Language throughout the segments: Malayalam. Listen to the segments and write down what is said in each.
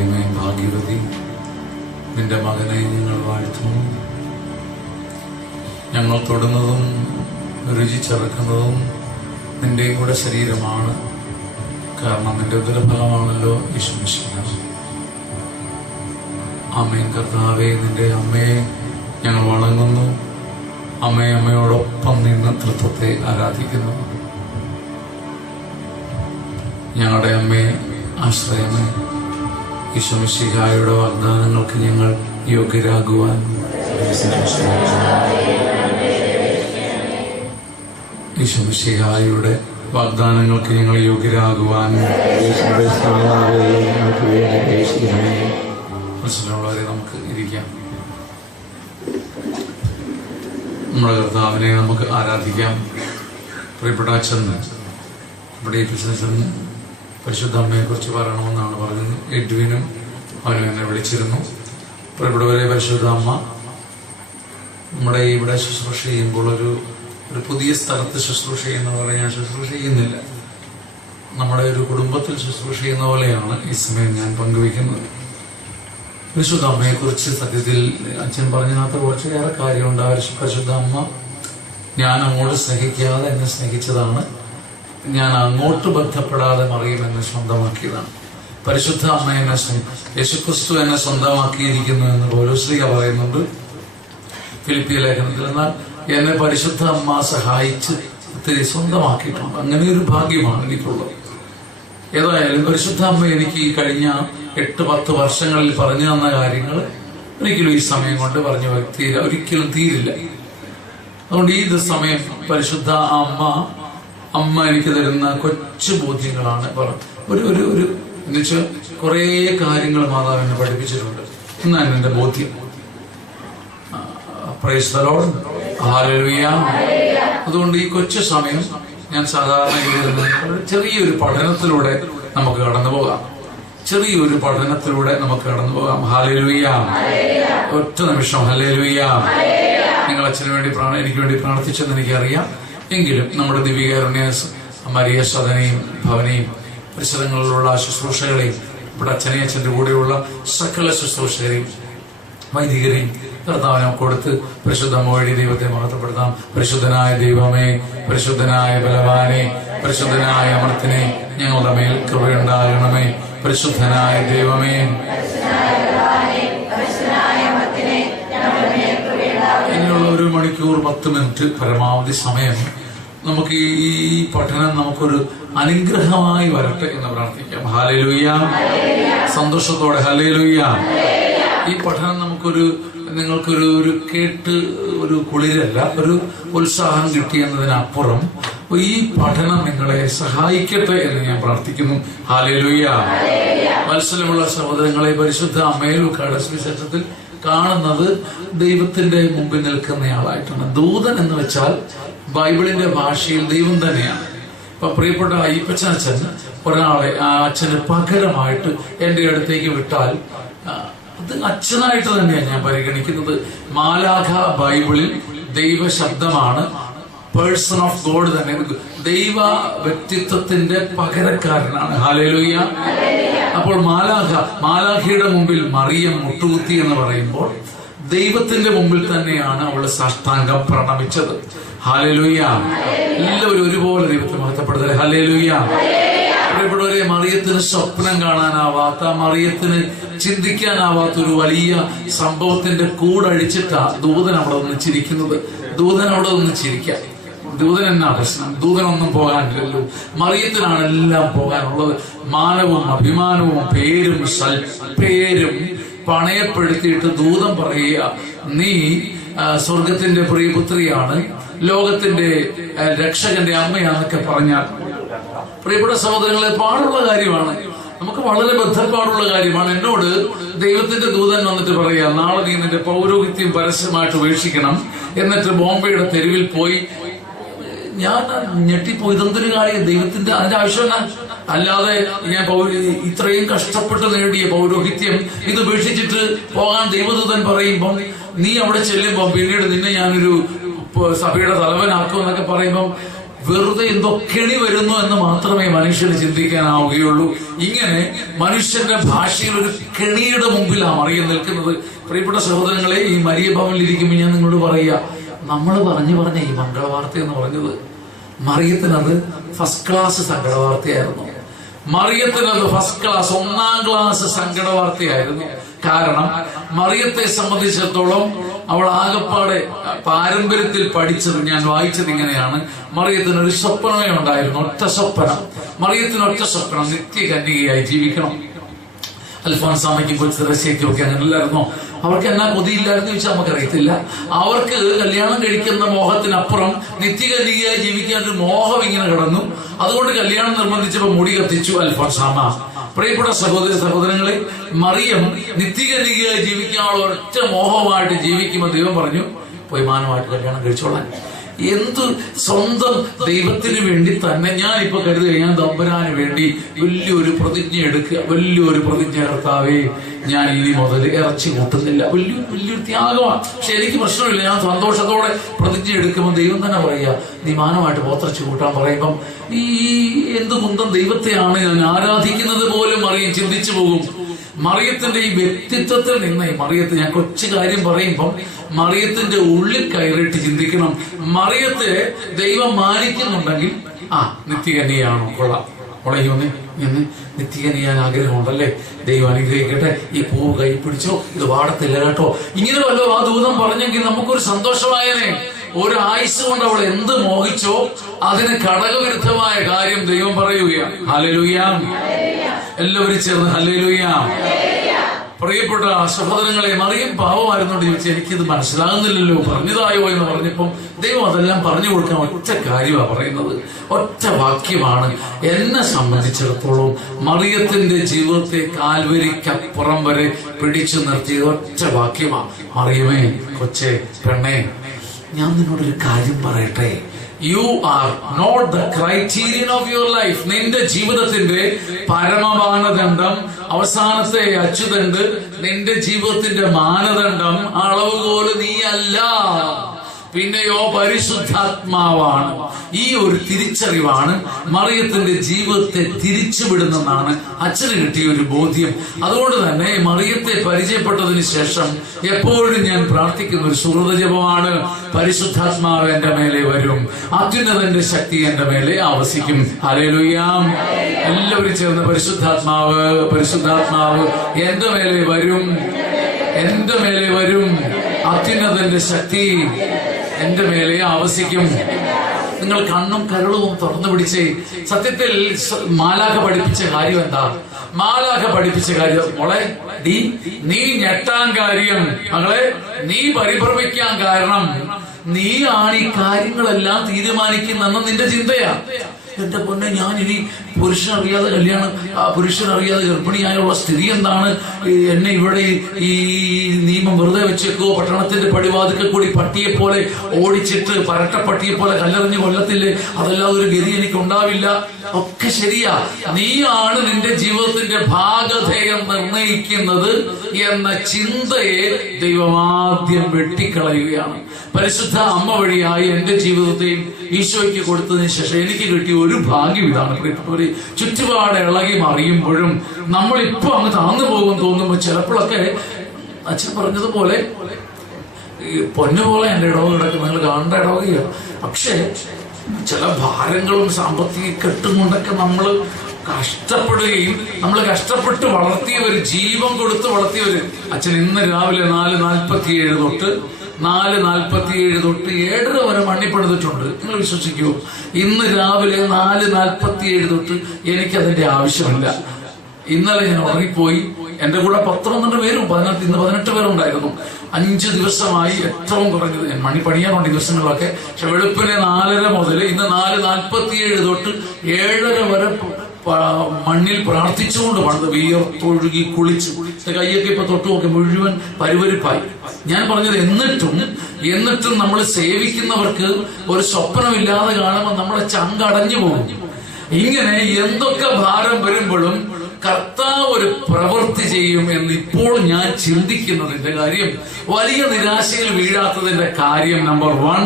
മറിയമേ ഭാഗ്യവതി, നിന്റെ മകനെ ഞങ്ങൾ വാഴ്ത്തുന്നു. ഞങ്ങൾ തൊടുന്നതും രുചിച്ചെറുക്കുന്നതും നിന്റെയും കൂടെ ശരീരമാണ്. കാരണം നിന്റെ ഉദരഫലമാണല്ലോ യേശുമിശിഹ. ആമേൻ. കർത്താവേ, നിന്റെ അമ്മയെ ഞങ്ങൾ വണങ്ങുന്നു. അമ്മയോടൊപ്പം നിന്ന് തൃത്വത്തെ ആരാധിക്കുന്നു. ഞങ്ങളുടെ അമ്മയെ ആശ്രയമേ, യേശുമിശിഹായുടെ വാഗ്ദാനങ്ങൾക്ക് ഞങ്ങൾ യോഗ്യരാകുവാൻ യേശുമിശിഹായുടെ വാഗ്ദാനങ്ങൾക്ക് ഞങ്ങൾ യോഗ്യരാകുവാൻ മനസ്സിലുള്ളവരെ നമുക്ക് ഇരിക്കാം. നമ്മുടെ കർത്താവിനെ നമുക്ക് ആരാധിക്കാം. പ്രിയപ്പെട്ട അച്ഛൻ ഇവിടെ പരിശുദ്ധ അമ്മയെ കുറിച്ച് പറയണമെന്നാണ് പറഞ്ഞത്. എഡ്വിനും അവനും എന്നെ വിളിച്ചിരുന്നു. പ്രിയപ്പെട്ടവരെ, പരിശുദ്ധ അമ്മ നമ്മുടെ ഇവിടെ ശുശ്രൂഷ ചെയ്യുമ്പോൾ ഒരു പുതിയ സ്ഥലത്ത് ശുശ്രൂഷ ചെയ്യുന്ന പോലെ ഞാൻ ശുശ്രൂഷ ചെയ്യുന്നില്ല. നമ്മുടെ ഒരു കുടുംബത്തിൽ ശുശ്രൂഷ ചെയ്യുന്ന പോലെയാണ് ഈ സമയം ഞാൻ പങ്കുവയ്ക്കുന്നത്. പരിശുദ്ധ അമ്മയെ കുറിച്ച് സത്യത്തിൽ അച്ഛൻ പറഞ്ഞതിനകത്ത് കുറച്ചേറെ കാര്യമുണ്ട്. പരിശുദ്ധ അമ്മ ഞാൻ അങ്ങോട്ട് സ്നേഹിക്കാതെ എന്നെ സ്നേഹിച്ചതാണ്. ഞാൻ അങ്ങോട്ട് ബന്ധപ്പെടാതെ മറിയം എന്നെ സ്വന്തമാക്കിയതാണ്. പരിശുദ്ധ അമ്മ എന്നെ യേശുക്രിസ്തു എന്നെ സ്വന്തമാക്കിയിരിക്കുന്നു എന്ന് പൗലോസ്ലീഹ പറയുന്നുണ്ട് ഫിലിപ്പിയ ലേഖനത്തിൽ. എന്നാൽ എന്നെ പരിശുദ്ധ അമ്മ സഹായിച്ച് ഒത്തിരി സ്വന്തമാക്കിയിട്ടുണ്ട്. അങ്ങനെ ഒരു ഭാഗ്യമാണ് എനിക്കുള്ളത്. ഏതായാലും പരിശുദ്ധ അമ്മ എനിക്ക് ഈ കഴിഞ്ഞ 8-10 വർഷങ്ങളിൽ പറഞ്ഞു തന്ന കാര്യങ്ങൾ ഒരിക്കലും ഈ സമയം കൊണ്ട് ഒരിക്കലും തീരില്ല. അതുകൊണ്ട് ഈ സമയം പരിശുദ്ധ അമ്മ എനിക്ക് തരുന്ന കൊച്ചു ബോധ്യങ്ങളാണ്. ഒരു എന്നുവെച്ചാൽ കുറേ കാര്യങ്ങൾ മാതാവിനെ പഠിപ്പിച്ചിട്ടുണ്ട്. എന്നാണ് എന്റെ ബോധ്യം. Praise the Lord, hallelujah. അതുകൊണ്ട് ഈ കൊച്ചു സമയം ഞാൻ സാധാരണ ചെറിയൊരു പഠനത്തിലൂടെ നമുക്ക് കടന്നു പോകാം. ഹല്ലേലൂയ. ഒറ്റ നിമിഷം ഹല്ലേലൂയ. നിങ്ങൾ അച്ഛന് വേണ്ടി എനിക്ക് വേണ്ടി പ്രാർത്ഥിച്ചെന്ന് എനിക്കറിയാം. എങ്കിലും നമ്മുടെ ദിവ്യകാരുണ്യ മരിയ സദനെയും ഭവനെയും പരിസരങ്ങളിലുള്ള ശുശ്രൂഷകളെയും ഇവിടെ അച്ഛന്റെ കൂടെയുള്ള സകല ശുശ്രൂഷകരെയും വൈദികരെയും കർത്താവിനെ കൊടുത്ത് പരിശുദ്ധ വഴി ദൈവത്തെ മഹത്വപ്പെടുത്താം. പരിശുദ്ധനായ ദൈവമേ, പരിശുദ്ധനായ ബലവാനെ, പരിശുദ്ധനായ അമർത്തിനെ ഞങ്ങളുടെ മേൽ കൃപയുണ്ടാകണമേ. പരിശുദ്ധനായ ദൈവമേ, ഇനിയുള്ള 1 മണിക്കൂർ 10 മിനിറ്റ് പരമാവധി സമയം നമുക്ക് ഈ പഠനം നമുക്കൊരു അനുഗ്രഹമായി വരട്ടെ എന്ന് പ്രാർത്ഥിക്കാം. ഹല്ലേലൂയ. സന്തോഷത്തോടെ ഹല്ലേലൂയ. ഈ പഠനം നിങ്ങൾക്കൊരു കേട്ട് ഒരു കുളിരല്ല, ഒരു ഉത്സാഹം കിട്ടിയെന്നതിനപ്പുറം ഈ പഠനം നിങ്ങളെ സഹായിക്കട്ടെ എന്ന് ഞാൻ പ്രാർത്ഥിക്കുന്നു. ഹല്ലേലൂയ. മത്സരമുള്ള സഹോദരങ്ങളെ, പരിശുദ്ധ അമ്മയെ ലൂക്കായുടെ സുവിശേഷത്തിൽ കാണുന്നത് ദൈവത്തിന്റെ മുമ്പിൽ നിൽക്കുന്നയാളായിട്ടാണ്. ദൂതൻ എന്ന് വെച്ചാൽ ബൈബിളിന്റെ ഭാഷയിൽ ദൈവം തന്നെയാണ്. ഇപ്പൊ പ്രിയപ്പെട്ട അയ്യപ്പച്ചൻ അച്ഛൻ ഒരാളെ ആ അച്ഛന് പകരമായിട്ട് എന്റെ അടുത്തേക്ക് വിട്ടാൽ അത് അച്ഛനായിട്ട് തന്നെയാണ് ഞാൻ പരിഗണിക്കുന്നത്. മാലാഖ ബൈബിളിൽ ദൈവ ശബ്ദമാണ്. പേഴ്സൺ ഓഫ് ഗോഡ് തന്നെ, ദൈവ വ്യക്തിത്വത്തിന്റെ പകരക്കാരനാണ്. ഹല്ലേലൂയ. അപ്പോൾ മാലാഖയുടെ മുമ്പിൽ മറിയം മുട്ടുകുത്തി എന്ന് പറയുമ്പോൾ ദൈവത്തിന്റെ മുമ്പിൽ തന്നെയാണ് അവൾ സാഷ്ടാംഗം പ്രണമിച്ചത്. ഹല്ലേലൂയ. എല്ലാവരും ഒരുപോലെ ദൈവത്തെ മഹത്വപ്പെടുത്തട്ടെ. ഹല്ലേലൂയ. പ്രിയപ്പെട്ടവരെ, മറിയത്തിന് സ്വപ്നം കാണാനാവാത്ത, മറിയത്തിന് ചിന്തിക്കാനാവാത്ത ഒരു വലിയ സംഭവത്തിന്റെ കൂടഴിച്ചിട്ടാ ദൂതൻ അവിടെ നിന്ന് ചിരിക്കുന്നത്. ദൂതൻ എന്നാ പ്രശ്നം? ദൂതനൊന്നും പോകാനില്ലല്ലോ. മറിയത്തിനാണ് എല്ലാം പോകാനുള്ളത്. മാനവും അഭിമാനവും പേരും സൽപ്പേരും പണയപ്പെടുത്തിയിട്ട് ദൂതൻ പറയുക, നീ സ്വർഗത്തിന്റെ പ്രിയപുത്രിയാണ്, ലോകത്തിന്റെ രക്ഷകന്റെ അമ്മയാന്നൊക്കെ പറഞ്ഞാൽ, പ്രിയപ്പെട്ട സഹോദരങ്ങളെ, പാടുള്ള കാര്യമാണ്. നമുക്ക് വളരെ ബദ്ധപ്പാടുള്ള കാര്യമാണ്. എന്നോട് ദൈവത്തിന്റെ ദൂതൻ വന്നിട്ട് പറയാ, നാളെ നീ നിന്റെ പൗരോഹിത്യം പരസ്യമായിട്ട് ഉപേക്ഷിക്കണം, എന്നിട്ട് ബോംബെയുടെ തെരുവിൽ പോയി. ഞാൻ ഞെട്ടിപ്പോയി. ഇതെന്തൊരു കാര്യം? ദൈവത്തിന്റെ അതിന്റെ ആവശ്യം അല്ലാതെ ഞാൻ ഇത്രയും കഷ്ടപ്പെട്ട് നേടിയ പൗരോഹിത്യം ഇത് ഉപേക്ഷിച്ചിട്ട് പോകാൻ ദൈവദൂതൻ പറയുമ്പം, നീ അവിടെ ചെല്ലുമ്പോ പിന്നീട് നിന്നെ ഞാനൊരു സഭയുടെ തലവനാക്കും എന്നൊക്കെ പറയുമ്പം വെറുതെ എന്തോ കെണി വരുന്നു എന്ന് മാത്രമേ മനുഷ്യന് ചിന്തിക്കാനാവുകയുള്ളൂ. ഇങ്ങനെ മനുഷ്യന്റെ ഭാഷയിൽ ഒരു കെണിയുടെ മുമ്പിലാണ് മറിയം നിൽക്കുന്നത്. പ്രിയപ്പെട്ട സഹോദരങ്ങളെ, ഈ മരിയ ഭവനിൽ ഇരിക്കുമ്പോൾ ഞാൻ നിങ്ങളോട് പറയുക, നമ്മൾ പറഞ്ഞ ഈ മംഗളവാർത്ത എന്ന് പറഞ്ഞത് മറിയത്തിനത് ഫസ്റ്റ് ക്ലാസ് സങ്കടവാർത്തയായിരുന്നു. മറിയത്തിനത് ഫസ്റ്റ് ക്ലാസ്, 1ാം ക്ലാസ് സങ്കടവാർത്തയായിരുന്നു. കാരണം മറിയത്തെ സംബന്ധിച്ചിടത്തോളം അവൾ ആകപ്പാടെ പാരമ്പര്യത്തിൽ പഠിച്ചത്, ഞാൻ വായിച്ചത് ഇങ്ങനെയാണ്, മറിയത്തിനൊരു സ്വപ്നമേ ഉണ്ടായിരുന്നു, ഒറ്റ സ്വപ്നം. മറിയത്തിന് ഒറ്റ സ്വപ്നം, നിത്യകന്യകയായി ജീവിക്കണം. അൽഫോൻസാമയ്ക്കും കൊച്ചുറശ്ശേക്കും ഒക്കെ അങ്ങനെയല്ലായിരുന്നോ? അവർക്ക് എന്നാ കൊതിയില്ലായിരുന്നു ചോദിച്ചാൽ നമുക്കറിയത്തില്ല. അവർക്ക് കല്യാണം കഴിക്കുന്ന മോഹത്തിനപ്പുറം നിത്യകന്യകയായി ജീവിക്കാൻ ഒരു മോഹം ഇങ്ങനെ കിടന്നു. അതുകൊണ്ട് കല്യാണം നിർബന്ധിച്ചപ്പോൾ മുടി കത്തിച്ചു അൽഫോൻസാമ. പ്രിയപ്പെട്ട സഹോദരങ്ങളെ, മറിയം നിത്യകന്യകയായി ജീവിക്കാനുള്ള ഒറ്റ മോഹമായിട്ട് ജീവിക്കുമ്പോൾ ദൈവം പറഞ്ഞു, പോയി മാനമായിട്ട് കല്യാണം കഴിച്ചോളാൻ. എന്ത് സ്വന്തം ദൈവത്തിന് വേണ്ടി തന്നെ ഞാനിപ്പോ കരുതുക, ഞാൻ തമ്പുരാന് വേണ്ടി വലിയൊരു പ്രതിജ്ഞ എടുക്കുക, വലിയൊരു പ്രതിജ്ഞ. കർത്താവേ, ഞാൻ ഇനി മുതൽ ഇറച്ചി കൂട്ടുന്നില്ല. വലിയൊരു ത്യാഗമാണ്. പക്ഷെ എനിക്ക് പ്രശ്നമില്ല, ഞാൻ സന്തോഷത്തോടെ പ്രതിജ്ഞ എടുക്കുമ്പോൾ ദൈവം തന്നെ പറയുക, നീ മാനമായിട്ട് പോത്തിറച്ചി കൂട്ടാൻ പറയുമ്പം ഈ എന്ത് കുന്തം ദൈവത്തെയാണ് ഞാൻ ആരാധിക്കുന്നത് പോലും മറിയം ചിന്തിച്ചു പോകും. മറിയത്തിന്റെ ഈ വ്യക്തിത്വത്തിൽ നിന്ന് മറിയത്തെ, ഞാൻ കൊച്ചു കാര്യം പറയുമ്പം മറിയത്തിന്റെ ഉള്ളിൽ കയറിയിട്ട് ചിന്തിക്കണം. മറിയത്തെ ദൈവം മാനിക്കുന്നുണ്ടെങ്കിൽ നിത്യകന്യയാണോ? കൊള്ളാം, മുളയൊന്ന് നിത്യകന്യാൻ ആഗ്രഹമുണ്ടല്ലേ? ദൈവം അനുഗ്രഹിക്കട്ടെ, ഈ പൂവ് കൈ പിടിച്ചോ, ഇത് വാടത്തില്ല കേട്ടോ, ഇങ്ങനെ വല്ലോ ആ ദൂതം പറഞ്ഞെങ്കിൽ നമുക്കൊരു സന്തോഷമായനെ. ഒരായുസ് കൊണ്ട് അവൾ എന്ത് മോഹിച്ചോ അതിന് ഘടകവിരുദ്ധമായ കാര്യം ദൈവം പറയുകയാണ്. ഹല്ലേലൂയ! എല്ലാവരും ചേർന്ന് ഹല്ലേലൂയ! പ്രിയപ്പെട്ട സഹോദരങ്ങളെ, മറിയം പാവമായിരുന്നോണ്ട് ചോദിച്ചാൽ എനിക്കിത് മനസ്സിലാകുന്നില്ലല്ലോ, പറഞ്ഞതായോ എന്ന് പറഞ്ഞപ്പം ദൈവം അതെല്ലാം പറഞ്ഞു കൊടുക്കാൻ ഒറ്റ കാര്യമാണ് പറയുന്നത്, ഒറ്റ വാക്യമാണ്. എന്നെ സംബന്ധിച്ചിടത്തോളം മറിയത്തിന്റെ ജീവിതത്തെ കാൽവരിക്കപ്പുറം വരെ പിടിച്ചു നിർത്തിയത് ഒറ്റ വാക്യമാണ്. മറിയമേ, കൊച്ചേ, പെണ്ണേ, ഞാൻ നിന്നോടൊരു കാര്യം പറയട്ടെ. You are not the criterion of your life. നിന്റെ ജീവിതത്തിന്റെ പരമമാനദണ്ഡം, അവസാനത്തെ അച്ചുതണ്ട്, നിന്റെ ജീവിതത്തിന്റെ മാനദണ്ഡം, അളവുകോല് നീ അല്ല, പിന്നെയോ പരിശുദ്ധാത്മാവാണ്. ഈ ഒരു തിരിച്ചറിവാണ് മറിയത്തിന്റെ ജീവിതത്തെ തിരിച്ചുവിടുന്നെന്നാണ് അച്ഛന് കിട്ടിയ ഒരു ബോധ്യം. അതുകൊണ്ട് തന്നെ മറിയത്തെ പരിചയപ്പെട്ടതിന് ശേഷം എപ്പോഴും ഞാൻ പ്രാർത്ഥിക്കുന്ന ഒരു സുഹൃത ജപമാണ്, പരിശുദ്ധാത്മാവ് എന്റെ മേലെ വരും, അത്യുന്നതന്റെ ശക്തി എന്റെ മേലെ ആവസിക്കും. ഹല്ലേലൂയ! എല്ലാവരും ചേർന്ന് പരിശുദ്ധാത്മാവ്, പരിശുദ്ധാത്മാവ് എന്റെ മേലെ വരും, എന്റെ മേലെ വരും, അത്യുന്നതന്റെ ശക്തി എന്റെ മേലെ ആവസിക്കും. നിങ്ങൾ കണ്ണും കരളും തുറന്നു പിടിച്ചേ. സത്യത്തിൽ മാലാഖ പഠിപ്പിച്ച കാര്യം എന്താ? മാലാഖ പഠിപ്പിച്ച കാര്യം, മോളെ, നീ ഞെട്ടാൻ കാര്യം, മകളെ, നീ പരിഭ്രമിക്കാൻ കാരണം നീയാണ് ഈ കാര്യങ്ങളെല്ലാം തീരുമാനിക്കുന്നെന്ന് നിന്റെ ചിന്തയാ. എന്റെ പൊന്നെ, ഞാൻ ഇനി പുരുഷനറിയാതെ കല്യാണം, പുരുഷനറിയാതെ ഗർഭിണിയായുള്ള സ്ഥിതി എന്താണ്? എന്നെ ഇവിടെ ഈ നിയമം വെറുതെ വെച്ചേക്കോ? പട്ടണത്തിന്റെ പടിവാതിക്കൽ കൂടി പട്ടിയെ പോലെ ഓടിച്ചിട്ട് പരട്ട പട്ടിയെ പോലെ കല്ലെറിഞ്ഞ് കൊല്ലത്തില്ലേ? അതല്ലാതെ ഒരു ഗതി എനിക്ക് ഉണ്ടാവില്ല. ഒക്കെ ശരിയാ, നീയാണ് നിന്റെ ജീവിതത്തിന്റെ ഭാഗധേയം നിർണയിക്കുന്നത് എന്ന ചിന്തയെ ദൈവമാദ്യം വെട്ടിക്കളയുകയാണ്. പരിശുദ്ധ അമ്മ വഴിയായി എന്റെ ജീവിതത്തെയും ഈശോയ്ക്ക് കൊടുത്തതിന് ശേഷം എനിക്ക് കിട്ടിയ ഒരു ഭാഗ്യം ഇതാണ്. പ്രിയപ്പെട്ടവരെ, ചുറ്റുപാട് ഇളകി മറിയുമ്പോഴും നമ്മളിപ്പോ അങ്ങ് താന്നു പോകും തോന്നുമ്പോൾ ചിലപ്പോഴൊക്കെ അച്ഛൻ പറഞ്ഞതുപോലെ പൊന്നുപോലെ എന്റെ ഇടവ കിടക്കും, നിങ്ങൾ കാണേണ്ട ഇടവകയോ. പക്ഷെ ചില ഭാരങ്ങളും സാമ്പത്തിക കെട്ടും കൊണ്ടൊക്കെ നമ്മൾ കഷ്ടപ്പെടുകയും, നമ്മൾ കഷ്ടപ്പെട്ട് വളർത്തിയവര്, ജീവൻ കൊടുത്ത് വളർത്തിയവര്. അച്ഛൻ ഇന്ന് രാവിലെ 4:47 തൊട്ട് 7:30 വരെ മണ്ണിപ്പണിതിട്ടുണ്ട്. നിങ്ങൾ വിശ്വസിക്കുമോ? ഇന്ന് രാവിലെ 4:47 തൊട്ട് എനിക്കതിന്റെ ആവശ്യമില്ല. ഇന്നലെ ഞാൻ ഉറങ്ങിപ്പോയി. എന്റെ കൂടെ 10-12 പേരും, ഇന്ന് 18 പേരുണ്ടായിരുന്നു. 5 ദിവസമായി ഏറ്റവും കുറഞ്ഞത്. ഞാൻ മണി പണിയാറുണ്ട് ഈ ദിവസങ്ങളിലൊക്കെ. പക്ഷെ വെളുപ്പിനെ 4:30 മുതൽ ഇന്ന് 4:47 തൊട്ട് 7:30 വരെ മണ്ണിൽ പ്രാർത്ഥിച്ചുകൊണ്ട് പണിത്, വിയർത്തൊഴുകി കുളിച്ചു. കൈയൊക്കെ ഇപ്പൊ തൊട്ട് നോക്കി മുഴുവൻ പരിവരിപ്പായി. ഞാൻ പറഞ്ഞത് എന്നിട്ടും നമ്മൾ സേവിക്കുന്നവർക്ക് ഒരു സ്വപ്നമില്ലാതെ കാണുമ്പോൾ നമ്മളെ ചങ്കടഞ്ഞു പോകും. ഇങ്ങനെ എന്തൊക്കെ ഭാരം വരുമ്പോഴും കർത്താവ് ഒരു പ്രവൃത്തി ചെയ്യും എന്ന് ഇപ്പോൾ ഞാൻ ചിന്തിക്കുന്നതിന്റെ കാര്യം, വലിയ നിരാശയിൽ വീഴാത്തതിന്റെ കാര്യം നമ്പർ 1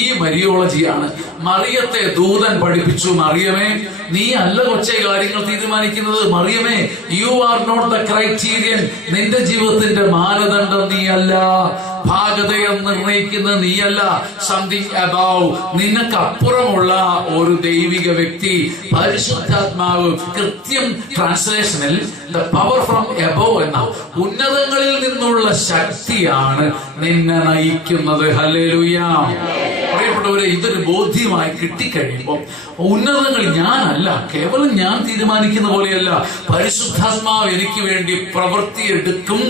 ഈ മരിയോളജിയാണ്. മറിയത്തെ ദൂതൻ പഠിപ്പിച്ചു, മറിയമേ നീ അല്ല കൊച്ചേ കാര്യങ്ങൾ തീരുമാനിക്കുന്നത്. മറിയമേ, you are not the criterion. നിന്റെ ജീവിതത്തിന്റെ മാനദണ്ഡം നീയല്ല, ഭാഗതയെ നിർണയിക്കുന്ന നീയല്ല. സംതിങ് അബവ്, നിനക്കപ്പുറമുള്ള ഒരു ദൈവിക വ്യക്തി, പരിശുദ്ധാത്മാവ്. കൃത്യം ട്രാൻസ്ലേഷനിൽ ദ പവർ ഫ്രം എബവ് എന്ന ഉന്നതങ്ങളിൽ നിന്നുള്ള ശക്തിയാണ് നിന്നെ നയിക്കുന്നത്. ഹല്ലേലൂയ. പ്രിയപ്പെട്ടവരെ, ഇതൊരു ബോധ്യമായി കിട്ടിക്കഴിയുമ്പോൾ ഉന്നതങ്ങൾ ഞാനല്ല, കേവലം ഞാൻ തീരുമാനിക്കുന്ന പോലെയല്ല, പരിശുദ്ധാത്മാവ് എനിക്ക് വേണ്ടി പ്രവൃത്തിയെടുക്കും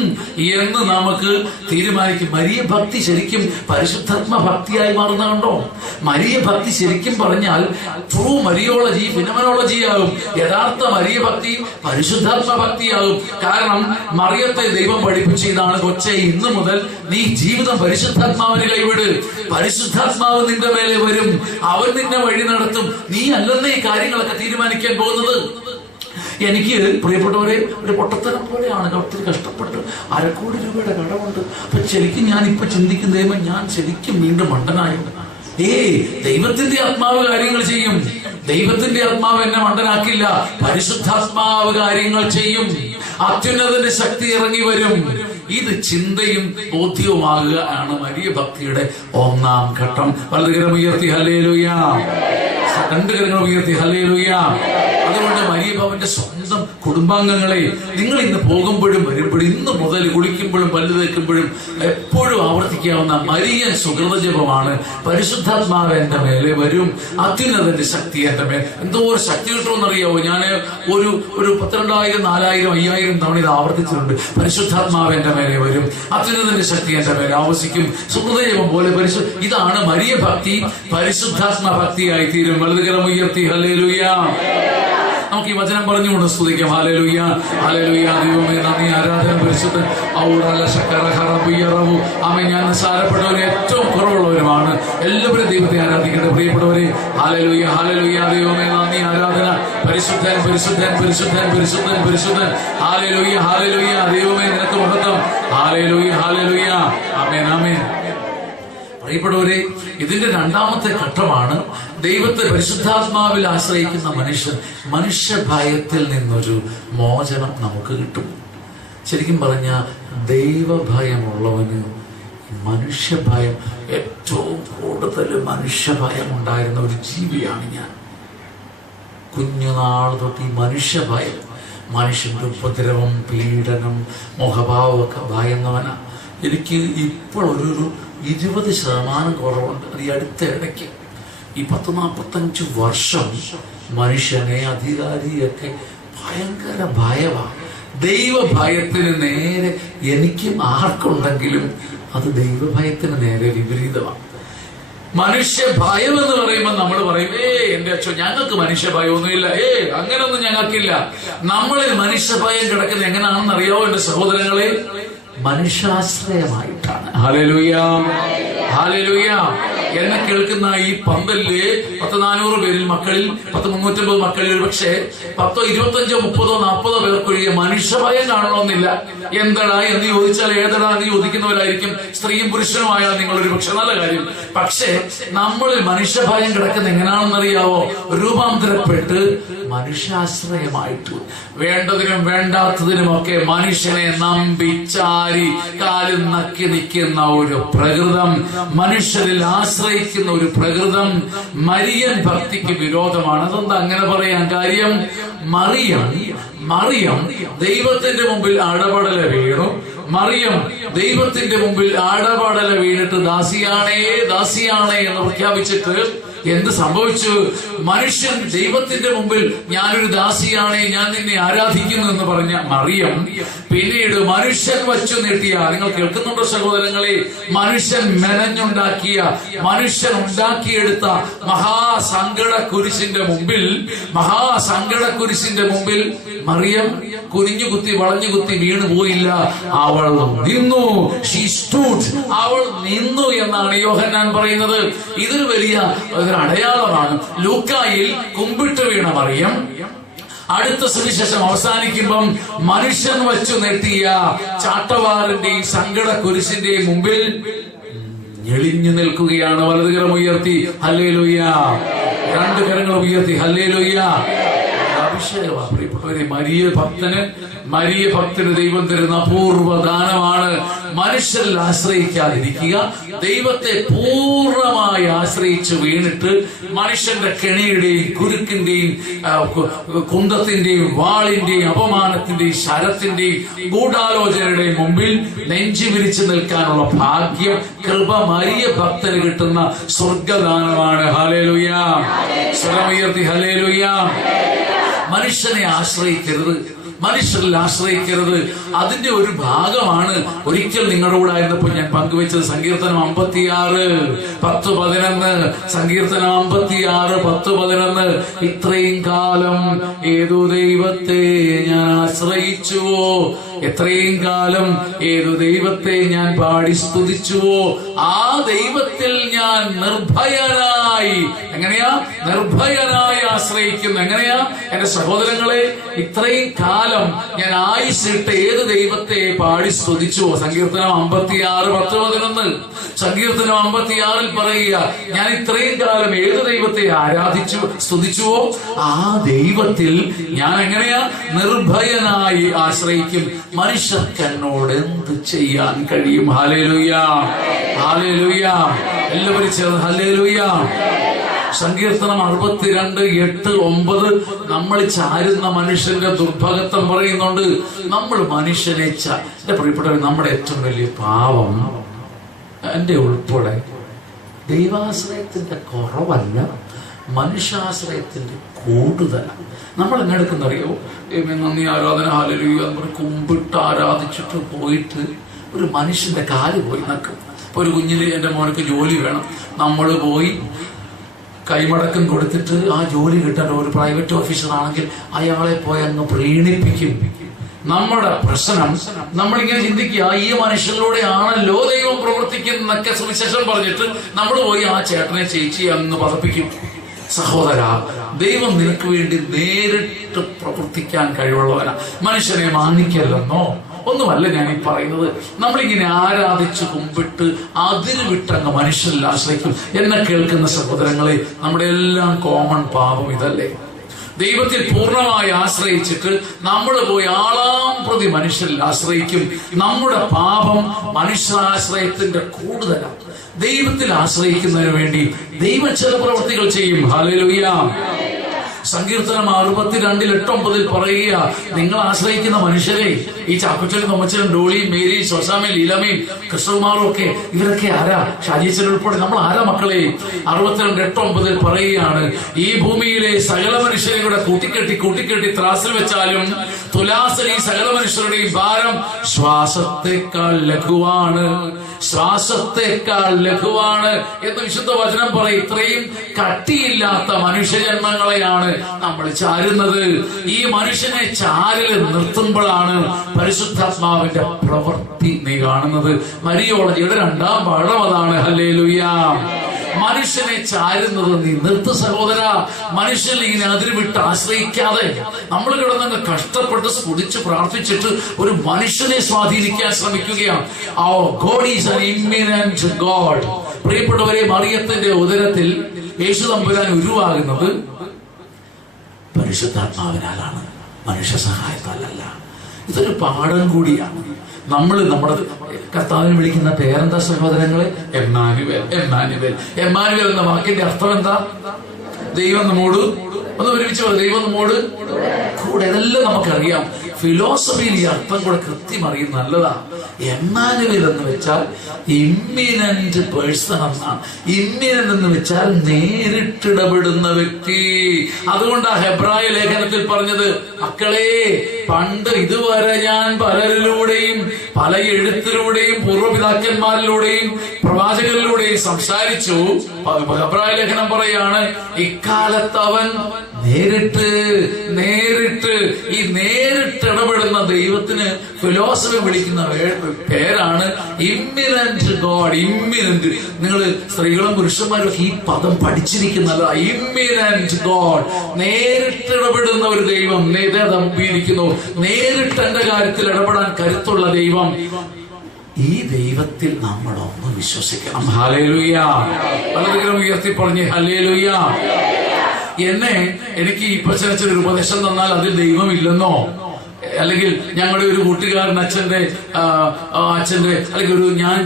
എന്ന് നമുക്ക് തീരുമാനിക്കും. മരിയ ഭക്തി ശരിക്കും പരിശുദ്ധാത്മ ഭക്തിയായി മാറുന്ന കണ്ടോ? മരിയ ഭക്തി ശരിക്കും പറഞ്ഞാൽ ട്രൂ മരിയോളജി ഫിനോമെനോളജി ആകും. യഥാർത്ഥ മരിയ ഭക്തി പരിശുദ്ധാത്മ ഭക്തിയാകും. കാരണം മറിയത്തെ ദൈവം പഠിപ്പിച്ച ഇതാണ്, കൊച്ചേ ഇന്നു മുതൽ നീ ജീവിതം പരിശുദ്ധാത്മാവിന് കൈവിട്. പരിശുദ്ധാത്മാവ് നിന്റെ മേലെ വരും, അവൻ നിന്നെ വഴി നടത്തും. നീ അല്ലെന്നേ ഈ കാര്യങ്ങളൊക്കെ തീരുമാനിക്കാൻ പോകുന്നത്. എനിക്ക് പ്രിയപ്പെട്ടവരെ ഒരു പൊട്ടത്തരം പോലെയാണ്. ഒത്തിരി കഷ്ടപ്പെട്ട് 1/2 കോടി രൂപയുടെ കടമുണ്ട്. അപ്പൊ ശരിക്കും ഞാൻ ഇപ്പൊ ചിന്തിക്കുന്ന ഞാൻ ശരിക്കും വീണ്ടും മണ്ടനായി. ദൈവത്തിന്റെ ആത്മാവ് കാര്യങ്ങൾ ചെയ്യും. ദൈവത്തിന്റെ ആത്മാവ് എന്നെ മണ്ടനാക്കില്ല. പരിശുദ്ധാത്മാവ് കാര്യങ്ങൾ ചെയ്യും. അത്യുന്നതന്റെ ശക്തി ഇറങ്ങി വരും. ഇത് ചിന്തയും ബോധ്യവുമാകുക ആണ് മരിയ ഭക്തിയുടെ 1ാം ഘട്ടം. വലതുകരം ഉയർത്തി ഹല്ലേലൂയ, 2 കരങ്ങൾ ഉയർത്തി ഹല്ലേലൂയ. അതുകൊണ്ട് മരിയ ഭവന്റെ സ്വന്തം കുടുംബാംഗങ്ങളെ, നിങ്ങൾ ഇന്ന് പോകുമ്പോഴും വരുമ്പോഴും, ഇന്ന് മുതൽ കുളിക്കുമ്പോഴും പല്ല് തേക്കുമ്പോഴും എപ്പോഴും ആവർത്തിക്കാവുന്ന മരിയൻ സുഹൃത ജപമാണ്, പരിശുദ്ധാത്മാവ് എന്റെ മേലെ വരും, അത്യുന്നതന്റെ ശക്തി എന്റെ മേൽ. എന്തോ ഒരു ശക്തി കിട്ടുമെന്നറിയാവോ? ഞാൻ ഒരു 12,000, 4,000, 5,000 തവണ ഇത് ആവർത്തിച്ചിട്ടുണ്ട്. പരിശുദ്ധാത്മാവ് എന്റെ മേലെ വരും, അത്യുന്നതന്റെ ശക്തി എന്റെ മേലെ ആവസിക്കും. സുഹൃത ജപം പോലെ ഇതാണ് മരിയ ഭക്തി, പരിശുദ്ധാത്മ ഭക്തിയായി തീരും. വലതുകരം ഉയർത്തി ഹല്ലേലൂയ. നമുക്ക് ഈ വചനം പറഞ്ഞുകൊണ്ട് സ്തുതിക്കാം. ഹല്ലേലൂയ, ഹല്ലേലൂയ. ദൈവമേ നന്ദി, ആരാധന, പരിശുദ്ധൻ. ആമേൻ. ഞാൻ നിസ്സാരപ്പെട്ടവരും ഏറ്റവും കുറവുള്ളവരുമാണ്. എല്ലാവരും ദൈവത്തെ ആരാധിക്കട്ടെ പ്രിയപ്പെട്ടവരെ. ഹല്ലേലൂയ, ഹല്ലേലൂയ. ദൈവമേ നന്ദി, ആരാധന, പരിശുദ്ധൻ, പരിശുദ്ധൻ, പരിശുദ്ധൻ, പരിശുദ്ധൻ, പരിശുദ്ധൻ. ഹല്ലേലൂയ, ഹല്ലേലൂയ. ദൈവമേ നിനക്ക് മഹത്വം. ഹല്ലേലൂയ, ഹല്ലേലൂയ. ആമേൻ, ആമേൻ. പ്രിയപ്പെട്ടവരെ, ഇതിന്റെ 2ാമത്തെ ഘട്ടമാണ് ദൈവത്തെ പരിശുദ്ധാത്മാവിൽ ആശ്രയിക്കുന്ന മനുഷ്യ ഭയത്തിൽ നിന്നൊരു മോചനം നമുക്ക് കിട്ടും. ശരിക്കും പറഞ്ഞ ദൈവഭയമുള്ളവന് മനുഷ്യഭയം, ഏറ്റവും കൂടുതൽ മനുഷ്യഭയം ഉണ്ടായിരുന്ന ഒരു ജീവിയാണ് ഞാൻ. കുഞ്ഞുനാൾ തൊട്ട് ഈ മനുഷ്യഭയം, മനുഷ്യന്റെ ഉപദ്രവം, പീഡനം, മുഖഭാവമൊക്കെ ഭയന്നവനാ. എനിക്ക് ഇപ്പോൾ ഒരു 20% കുറവുണ്ട്. അത് ഈ അടുത്ത ഇടയ്ക്ക് ഈ 10-45 വർഷം മനുഷ്യനെ, അധികാരിയൊക്കെ ഭയങ്കര ഭയമാണ്. ദൈവഭയത്തിന് നേരെ എനിക്കും ആർക്കുണ്ടെങ്കിലും അത് ദൈവഭയത്തിന് നേരെ വിപരീതമാണ്. മനുഷ്യ ഭയം എന്ന് പറയുമ്പോൾ നമ്മൾ പറയും, എന്റെ അച്ഛൻ ഞങ്ങൾക്ക് മനുഷ്യ ഭയമൊന്നുമില്ല, അങ്ങനൊന്നും ഞങ്ങൾക്കില്ല. നമ്മളിൽ മനുഷ്യഭയം കിടക്കുന്നത് എങ്ങനെയാണെന്ന് അറിയാവോ എന്റെ സഹോദരങ്ങളെ? മനുഷ്യാശ്രയമായിട്ടാണ്. ഹല്ലേലൂയ, ഹല്ലേലൂയ. എന്നെ കേൾക്കുന്ന ഈ പന്തലില് 400 പേരിൽ മക്കളിൽ 350 മക്കളിൽ ഒരു പക്ഷേ 10, 25, 30, 40 പേർക്കൊഴികെ മനുഷ്യഭയം കാണണമെന്നില്ല. എന്തടാ എന്ന് ചോദിച്ചാൽ ഏതടാ എന്ന് ചോദിക്കുന്നവരായിരിക്കും. സ്ത്രീയും പുരുഷനുമായാൽ നിങ്ങളൊരു പക്ഷെ നല്ല കാര്യം. പക്ഷേ നമ്മളിൽ മനുഷ്യഭയം കിടക്കുന്ന എങ്ങനെയാണെന്നറിയാവോ? രൂപാന്തരപ്പെട്ട് മനുഷ്യാശ്രയമായിട്ട് വേണ്ടതിനും വേണ്ടാത്തതിനുമൊക്കെ മനുഷ്യനെ നമ്പിച്ചാരി കാലിൽ നക്കി നിൽക്കുന്ന ഒരു പ്രകൃതം, മനുഷ്യരിൽ ആശ്രയിക്കുന്ന ഒരു പ്രകൃതം മരിയൻ ഭക്തിക്ക് വിരോധമാണ്. അതെന്താ അങ്ങനെ പറയാൻ കാര്യം? മറിയം ദൈവത്തിന്റെ മുമ്പിൽ അടപടല വീണു. മറിയം ദൈവത്തിന്റെ മുമ്പിൽ അടപടല വീണിട്ട് ദാസിയാണേ ദാസിയാണേ എന്ന് പ്രഖ്യാപിച്ചിട്ട് എന്ത് സംഭവിച്ചു? മനുഷ്യൻ ദൈവത്തിന്റെ മുമ്പിൽ ഞാനൊരു ദാസിയാണേ, ഞാൻ നിന്നെ ആരാധിക്കുന്നു എന്ന് പറഞ്ഞ മറിയം പിന്നീട് മനുഷ്യൻ വച്ചു നീട്ടിയ, നിങ്ങൾ കേൾക്കുന്നുണ്ടോ സഹോദരങ്ങളെ? മനുഷ്യൻ മെനഞ്ഞുണ്ടാക്കിയ, മനുഷ്യൻ ഉണ്ടാക്കിയെടുത്ത മഹാസങ്കട കുരിശിന്റെ മുമ്പിൽ മറിയം കുനിഞ്ഞു കുത്തി വളഞ്ഞു കുത്തി വീണു പോയില്ല. അവൾ നിന്നു. She stood. അവൾ നിന്നു എന്നാണ് യോഹന്നാൻ പറയുന്നത്. ഇതൊരു വലിയ അടയാളമാണ്. ലൂക്കായിൽ കുമ്പിട്ട് വീണ മറിയം, അടുത്ത സുവിശേഷം അവസാനിക്കുമ്പം മനുഷ്യൻ വച്ചു നെട്ടിയ ചാട്ടവാറിന്റെയും സങ്കട കുരിശിന്റെയും മുമ്പിൽ ഞെളിഞ്ഞു നിൽക്കുകയാണ്. വലതുകരം ഉയർത്തി ഹല്ലേലൂയ, രണ്ട് കരങ്ങൾ ഉയർത്തി ഹല്ലേലൂയ. അഭിഷേകമാണ് പ്രിയപ്പെട്ടവരെ. മരിയ ഭക്തന് ദൈവം തരുന്ന അപൂർവ ദാനമാണ്. മനുഷ്യരിൽ ആശ്രയിക്കാതിരിക്കുക, ദൈവത്തെ പൂർണ്ണമായി ആശ്രയിച്ച് വീണിട്ട് മനുഷ്യന്റെ കെണിയുടെയും കുരുക്കിന്റെയും കുന്തത്തിന്റെയും വാളിന്റെയും അപമാനത്തിന്റെയും ശരത്തിന്റെയും ഗൂഢാലോചനയുടെയും മുമ്പിൽ നെഞ്ചു വിരിച്ചു നിൽക്കാനുള്ള ഭാഗ്യം, കൃപ മരിയ ഭക്തന് കിട്ടുന്ന സ്വർഗദാനമാണ്. Hallelujah, സ്വരമുയർത്തി hallelujah. മനുഷ്യനെ ആശ്രയിക്കരുത്, മനുഷ്യരിൽ ആശ്രയിക്കരുത്. അതിന്റെ ഒരു ഭാഗമാണ് ഒരിക്കൽ നിങ്ങളുടെ കൂടെ ആയിരുന്നപ്പോൾ ഞാൻ പങ്കുവെച്ചത് സങ്കീർത്തനം 56:10-11. സങ്കീർത്തനം 56:10-11. ഇത്രയും കാലം ഏതു ദൈവത്തെ ഞാൻ ആശ്രയിച്ചുവോ, എത്രയും കാലം ഏതു ദൈവത്തെ ഞാൻ പാടി സ്തുതിച്ചുവോ, ആ ദൈവത്തിൽ ഞാൻ നിർഭയനായി, എങ്ങനെയാ നിർഭയനായി ആശ്രയിക്കുന്നു. എങ്ങനെയാ എന്റെ സഹോദരങ്ങളെ, ഇത്രയും കാലം ഞാൻ ആയുസിട്ട് ഏത് ദൈവത്തെ പാടി സ്തുതിച്ചുവോ. സങ്കീർത്തനം 56:10-11. സങ്കീർത്തനം 56 പറയുക, ഞാൻ ഇത്രയും കാലം ഏത് ദൈവത്തെ ആരാധിച്ചു സ്തുതിച്ചുവോ, ആ ദൈവത്തിൽ ഞാൻ എങ്ങനെയാ നിർഭയനായി ആശ്രയിക്കും. മനുഷ്യർക്ക് എന്നോട് എന്ത് ചെയ്യാൻ കഴിയും? Hallelujah, hallelujah. എല്ലാവരും ചേർന്ന് ഹല്ലേലൂയ. സങ്കീർത്തനം 62:8-9 നമ്മൾ ചാരുന്ന മനുഷ്യന്റെ ദുർഭഗത്വം പറയുന്നുണ്ട്. നമ്മൾ മനുഷ്യനെ എന്റെ പ്രിയപ്പെട്ടവർ, നമ്മുടെ ഏറ്റവും വലിയ പാപം, എന്റെ ഉൾപ്പെടെ, ദൈവാശ്രയത്തിന്റെ കുറവല്ല, മനുഷ്യാശ്രയത്തിന്റെ കൂടുതലാണ്. നമ്മൾ എന്നെ എടുക്കുന്നറിയോ, നന്ദി ആരാധന ഹല്ലേലൂയ എന്ന് പറഞ്ഞ് കുമ്പിട്ട് ആരാധിച്ചിട്ട് പോയിട്ട് ഒരു മനുഷ്യന്റെ കാല് പോയി നക്കും. ഒരു കുഞ്ഞിന്, എന്റെ മോനക്ക് ജോലി വേണം, നമ്മൾ പോയി കൈമടക്കം കൊടുത്തിട്ട് ആ ജോലി കിട്ടാൻ ഒരു പ്രൈവറ്റ് ഓഫീസർ ആണെങ്കിൽ അയാളെ പോയി അങ്ങ് പ്രീണിപ്പിക്കും. നമ്മുടെ പ്രശ്നം, നമ്മളിങ്ങനെ ചിന്തിക്കുക, ഈ മനുഷ്യരിലൂടെ ആണല്ലോ ദൈവം പ്രവർത്തിക്കുന്നൊക്കെ സുവിശേഷം പറഞ്ഞിട്ട് നമ്മൾ പോയി ആ ചേട്ടനെ ചേച്ചി അങ്ങ് പതപ്പിക്കും. സഹോദര, ദൈവം നിനക്ക് വേണ്ടി നേരിട്ട് പ്രവർത്തിക്കാൻ കഴിവുള്ളവനാ. മനുഷ്യനെ മാനിക്കല്ലെന്നോ ഒന്നുമല്ല ഞാൻ ഈ പറയുന്നത്. നമ്മളിങ്ങനെ ആരാധിച്ച് കുമ്പിട്ട് അതിര് വിട്ടങ്ങ് മനുഷ്യരിൽ ആശ്രയിക്കും. എന്നെ കേൾക്കുന്ന സഹോദരങ്ങളെ, നമ്മുടെ എല്ലാം കോമൺ പാപം ഇതല്ലേ? ദൈവത്തിൽ പൂർണ്ണമായി ആശ്രയിച്ചിട്ട് നമ്മൾ പോയി ആളാം പ്രതി മനുഷ്യരിൽ ആശ്രയിക്കും. നമ്മുടെ പാപം മനുഷ്യാശ്രയത്തിന്റെ കൂടുതലാണ്. ദൈവത്തിൽ ആശ്രയിക്കുന്നതിന് വേണ്ടി ദൈവം ചില പ്രവൃത്തികൾ ചെയ്യും. ഹല്ലേലൂയ. സങ്കീർത്തനം 62:8-9 പറയുക, നിങ്ങൾ ആശ്രയിക്കുന്ന മനുഷ്യരെ, ഈ ചാക്കുച്ചലും തൊമ്മച്ചലും ഡോളിയും മേരിയും ശോശാമയും ലീലാമയും കൃഷ്ണകുമാറും ഒക്കെ, ഇവരൊക്കെ ആരാ? ഷാജീച്ചൻ ഉൾപ്പെടെ നമ്മൾ ആരാ മക്കളെ? 62:8-9 പറയുകയാണ്, ഈ ഭൂമിയിലെ സകല മനുഷ്യരെ കൂടെ കൂട്ടിക്കെട്ടി ത്രാസിൽ വെച്ചാലും തുലാസിൽ ഈ സകല മനുഷ്യരുടെയും ഭാരം ശ്വാസത്തെക്കാൾ ലഘുവാണ്, ശ്വാസത്തെക്കാൾ ലഘുവാണ് എന്ന് വിശുദ്ധ വചനം പറയും. ഇത്രയും കട്ടിയില്ലാത്ത മനുഷ്യജന്മങ്ങളെയാണ് നമ്മൾ ചാരുന്നത്. ഈ മനുഷ്യനെ ചാരൽ നിർത്തുമ്പോഴാണ് പരിശുദ്ധാത്മാവിന്റെ പ്രവൃത്തി നീ കാണുന്നത്. മരിയോളജിയുടെ 2ാം പാഠം അതാണ്. ഹല്ലേലൂയ. മനുഷ്യനെ ചാരുന്നത് നീ നിർത്ത് സഹോദര. മനുഷ്യൻ ഇങ്ങനെ അതിരുവിട്ട് ആശ്രയിക്കാതെ നമ്മൾ കിടന്നങ്ങ് കഷ്ടപ്പെട്ട് സ്തുതിച്ച് പ്രാർത്ഥിച്ചിട്ട് ഒരു മനുഷ്യനെ സ്വാധീനിക്കാൻ ശ്രമിക്കുകയാണ്. Our God is an imminent God. പ്രിയപ്പെട്ടവരെ, മറിയത്തിന്റെ ഉദരത്തിൽ യേശു തമ്പുരാൻ ഉരുവാകുന്നത് പരിശുദ്ധാത്മാവിനാലാണ്, മനുഷ്യ സഹായത്താലല്ല. ഇതൊരു പാഠം കൂടിയാണ്. നമ്മൾ നമ്മുടെ കർത്താവിനെ വിളിക്കുന്ന പേരെന്താ സഹോദരങ്ങളെ? എമ്മാനുവേൽ. എമ്മാനുവേൽ എമ്മാനുവേൽ എന്ന വാക്കിന്റെ അർത്ഥം എന്താ? ദൈവം നമ്മോട്, ഒന്ന് ഒരുമിച്ച് പറ, ദൈവം നമ്മോട് കൂടെ. ഇതെല്ലാം നമുക്കറിയാം. ഫിലോസഫിയിൽ ഈ അർത്ഥം കൂടെ കൃത്യം അറിയും, നല്ലതാ. എമ്മാനുവേൽ എന്ന് വെച്ചാൽ ഇമ്മിനന്റ് പേഴ്സൺ എന്നാണ്. ഇമ്മിനന്റ് എന്ന് വെച്ചാൽ നേരിട്ടിടപെടുന്ന വ്യക്തി. അതുകൊണ്ടാ ഹെബ്രായ ലേഖനത്തിൽ പറഞ്ഞത്, മക്കളെ, പണ്ട് ഇതുവരെ ഞാൻ പലരിലൂടെയും പല എഴുത്തിലൂടെയും പൂർവ്വപിതാക്കന്മാരിലൂടെയും പ്രവാചകരിലൂടെയും സംസാരിച്ചു. ഹെബ്രായ ലേഖനം പറയാണ്, ഇക്കാലത്ത് അവൻ നേരിട്ട് ഈ നേരിട്ട് ഇടപെടുന്ന ദൈവത്തിന് ഫിലോസഫി വിളിക്കുന്ന പേരാണ് ഇമ്മിനന്റ് ഗോഡ്. ഇമ്മിനന്റ്, നിങ്ങൾ സ്ത്രീകളും പുരുഷന്മാരും ഈ പദം പഠിച്ചിരിക്കുന്നല്ല. ഇമ്മിനന്റ് ഗോഡ്, നേരിട്ട് ഇടപെടുന്ന ഒരു ദൈവം. നേരിക്കുന്നു, നേരിട്ട് എന്റെ കാര്യത്തിൽ ഇടപെടാൻ കരുത്തുള്ള ദൈവം. ഈ ദൈവത്തിൽ നമ്മൾ ഒന്ന് വിശ്വസിക്കണം. ഹല്ലേലൂയ. പലരെങ്കിലും ഉയർത്തി പറഞ്ഞ് ഹല്ലേലൂയ. എനിക്ക് ഈ പച്ചനച്ഛനൊരു ഉപദേശം തന്നാൽ അതിൽ ദൈവമില്ലെന്നോ, അല്ലെങ്കിൽ ഞങ്ങളുടെ ഒരു കൂട്ടുകാരൻ അച്ഛന്റെ അല്ലെങ്കിൽ ഞാൻ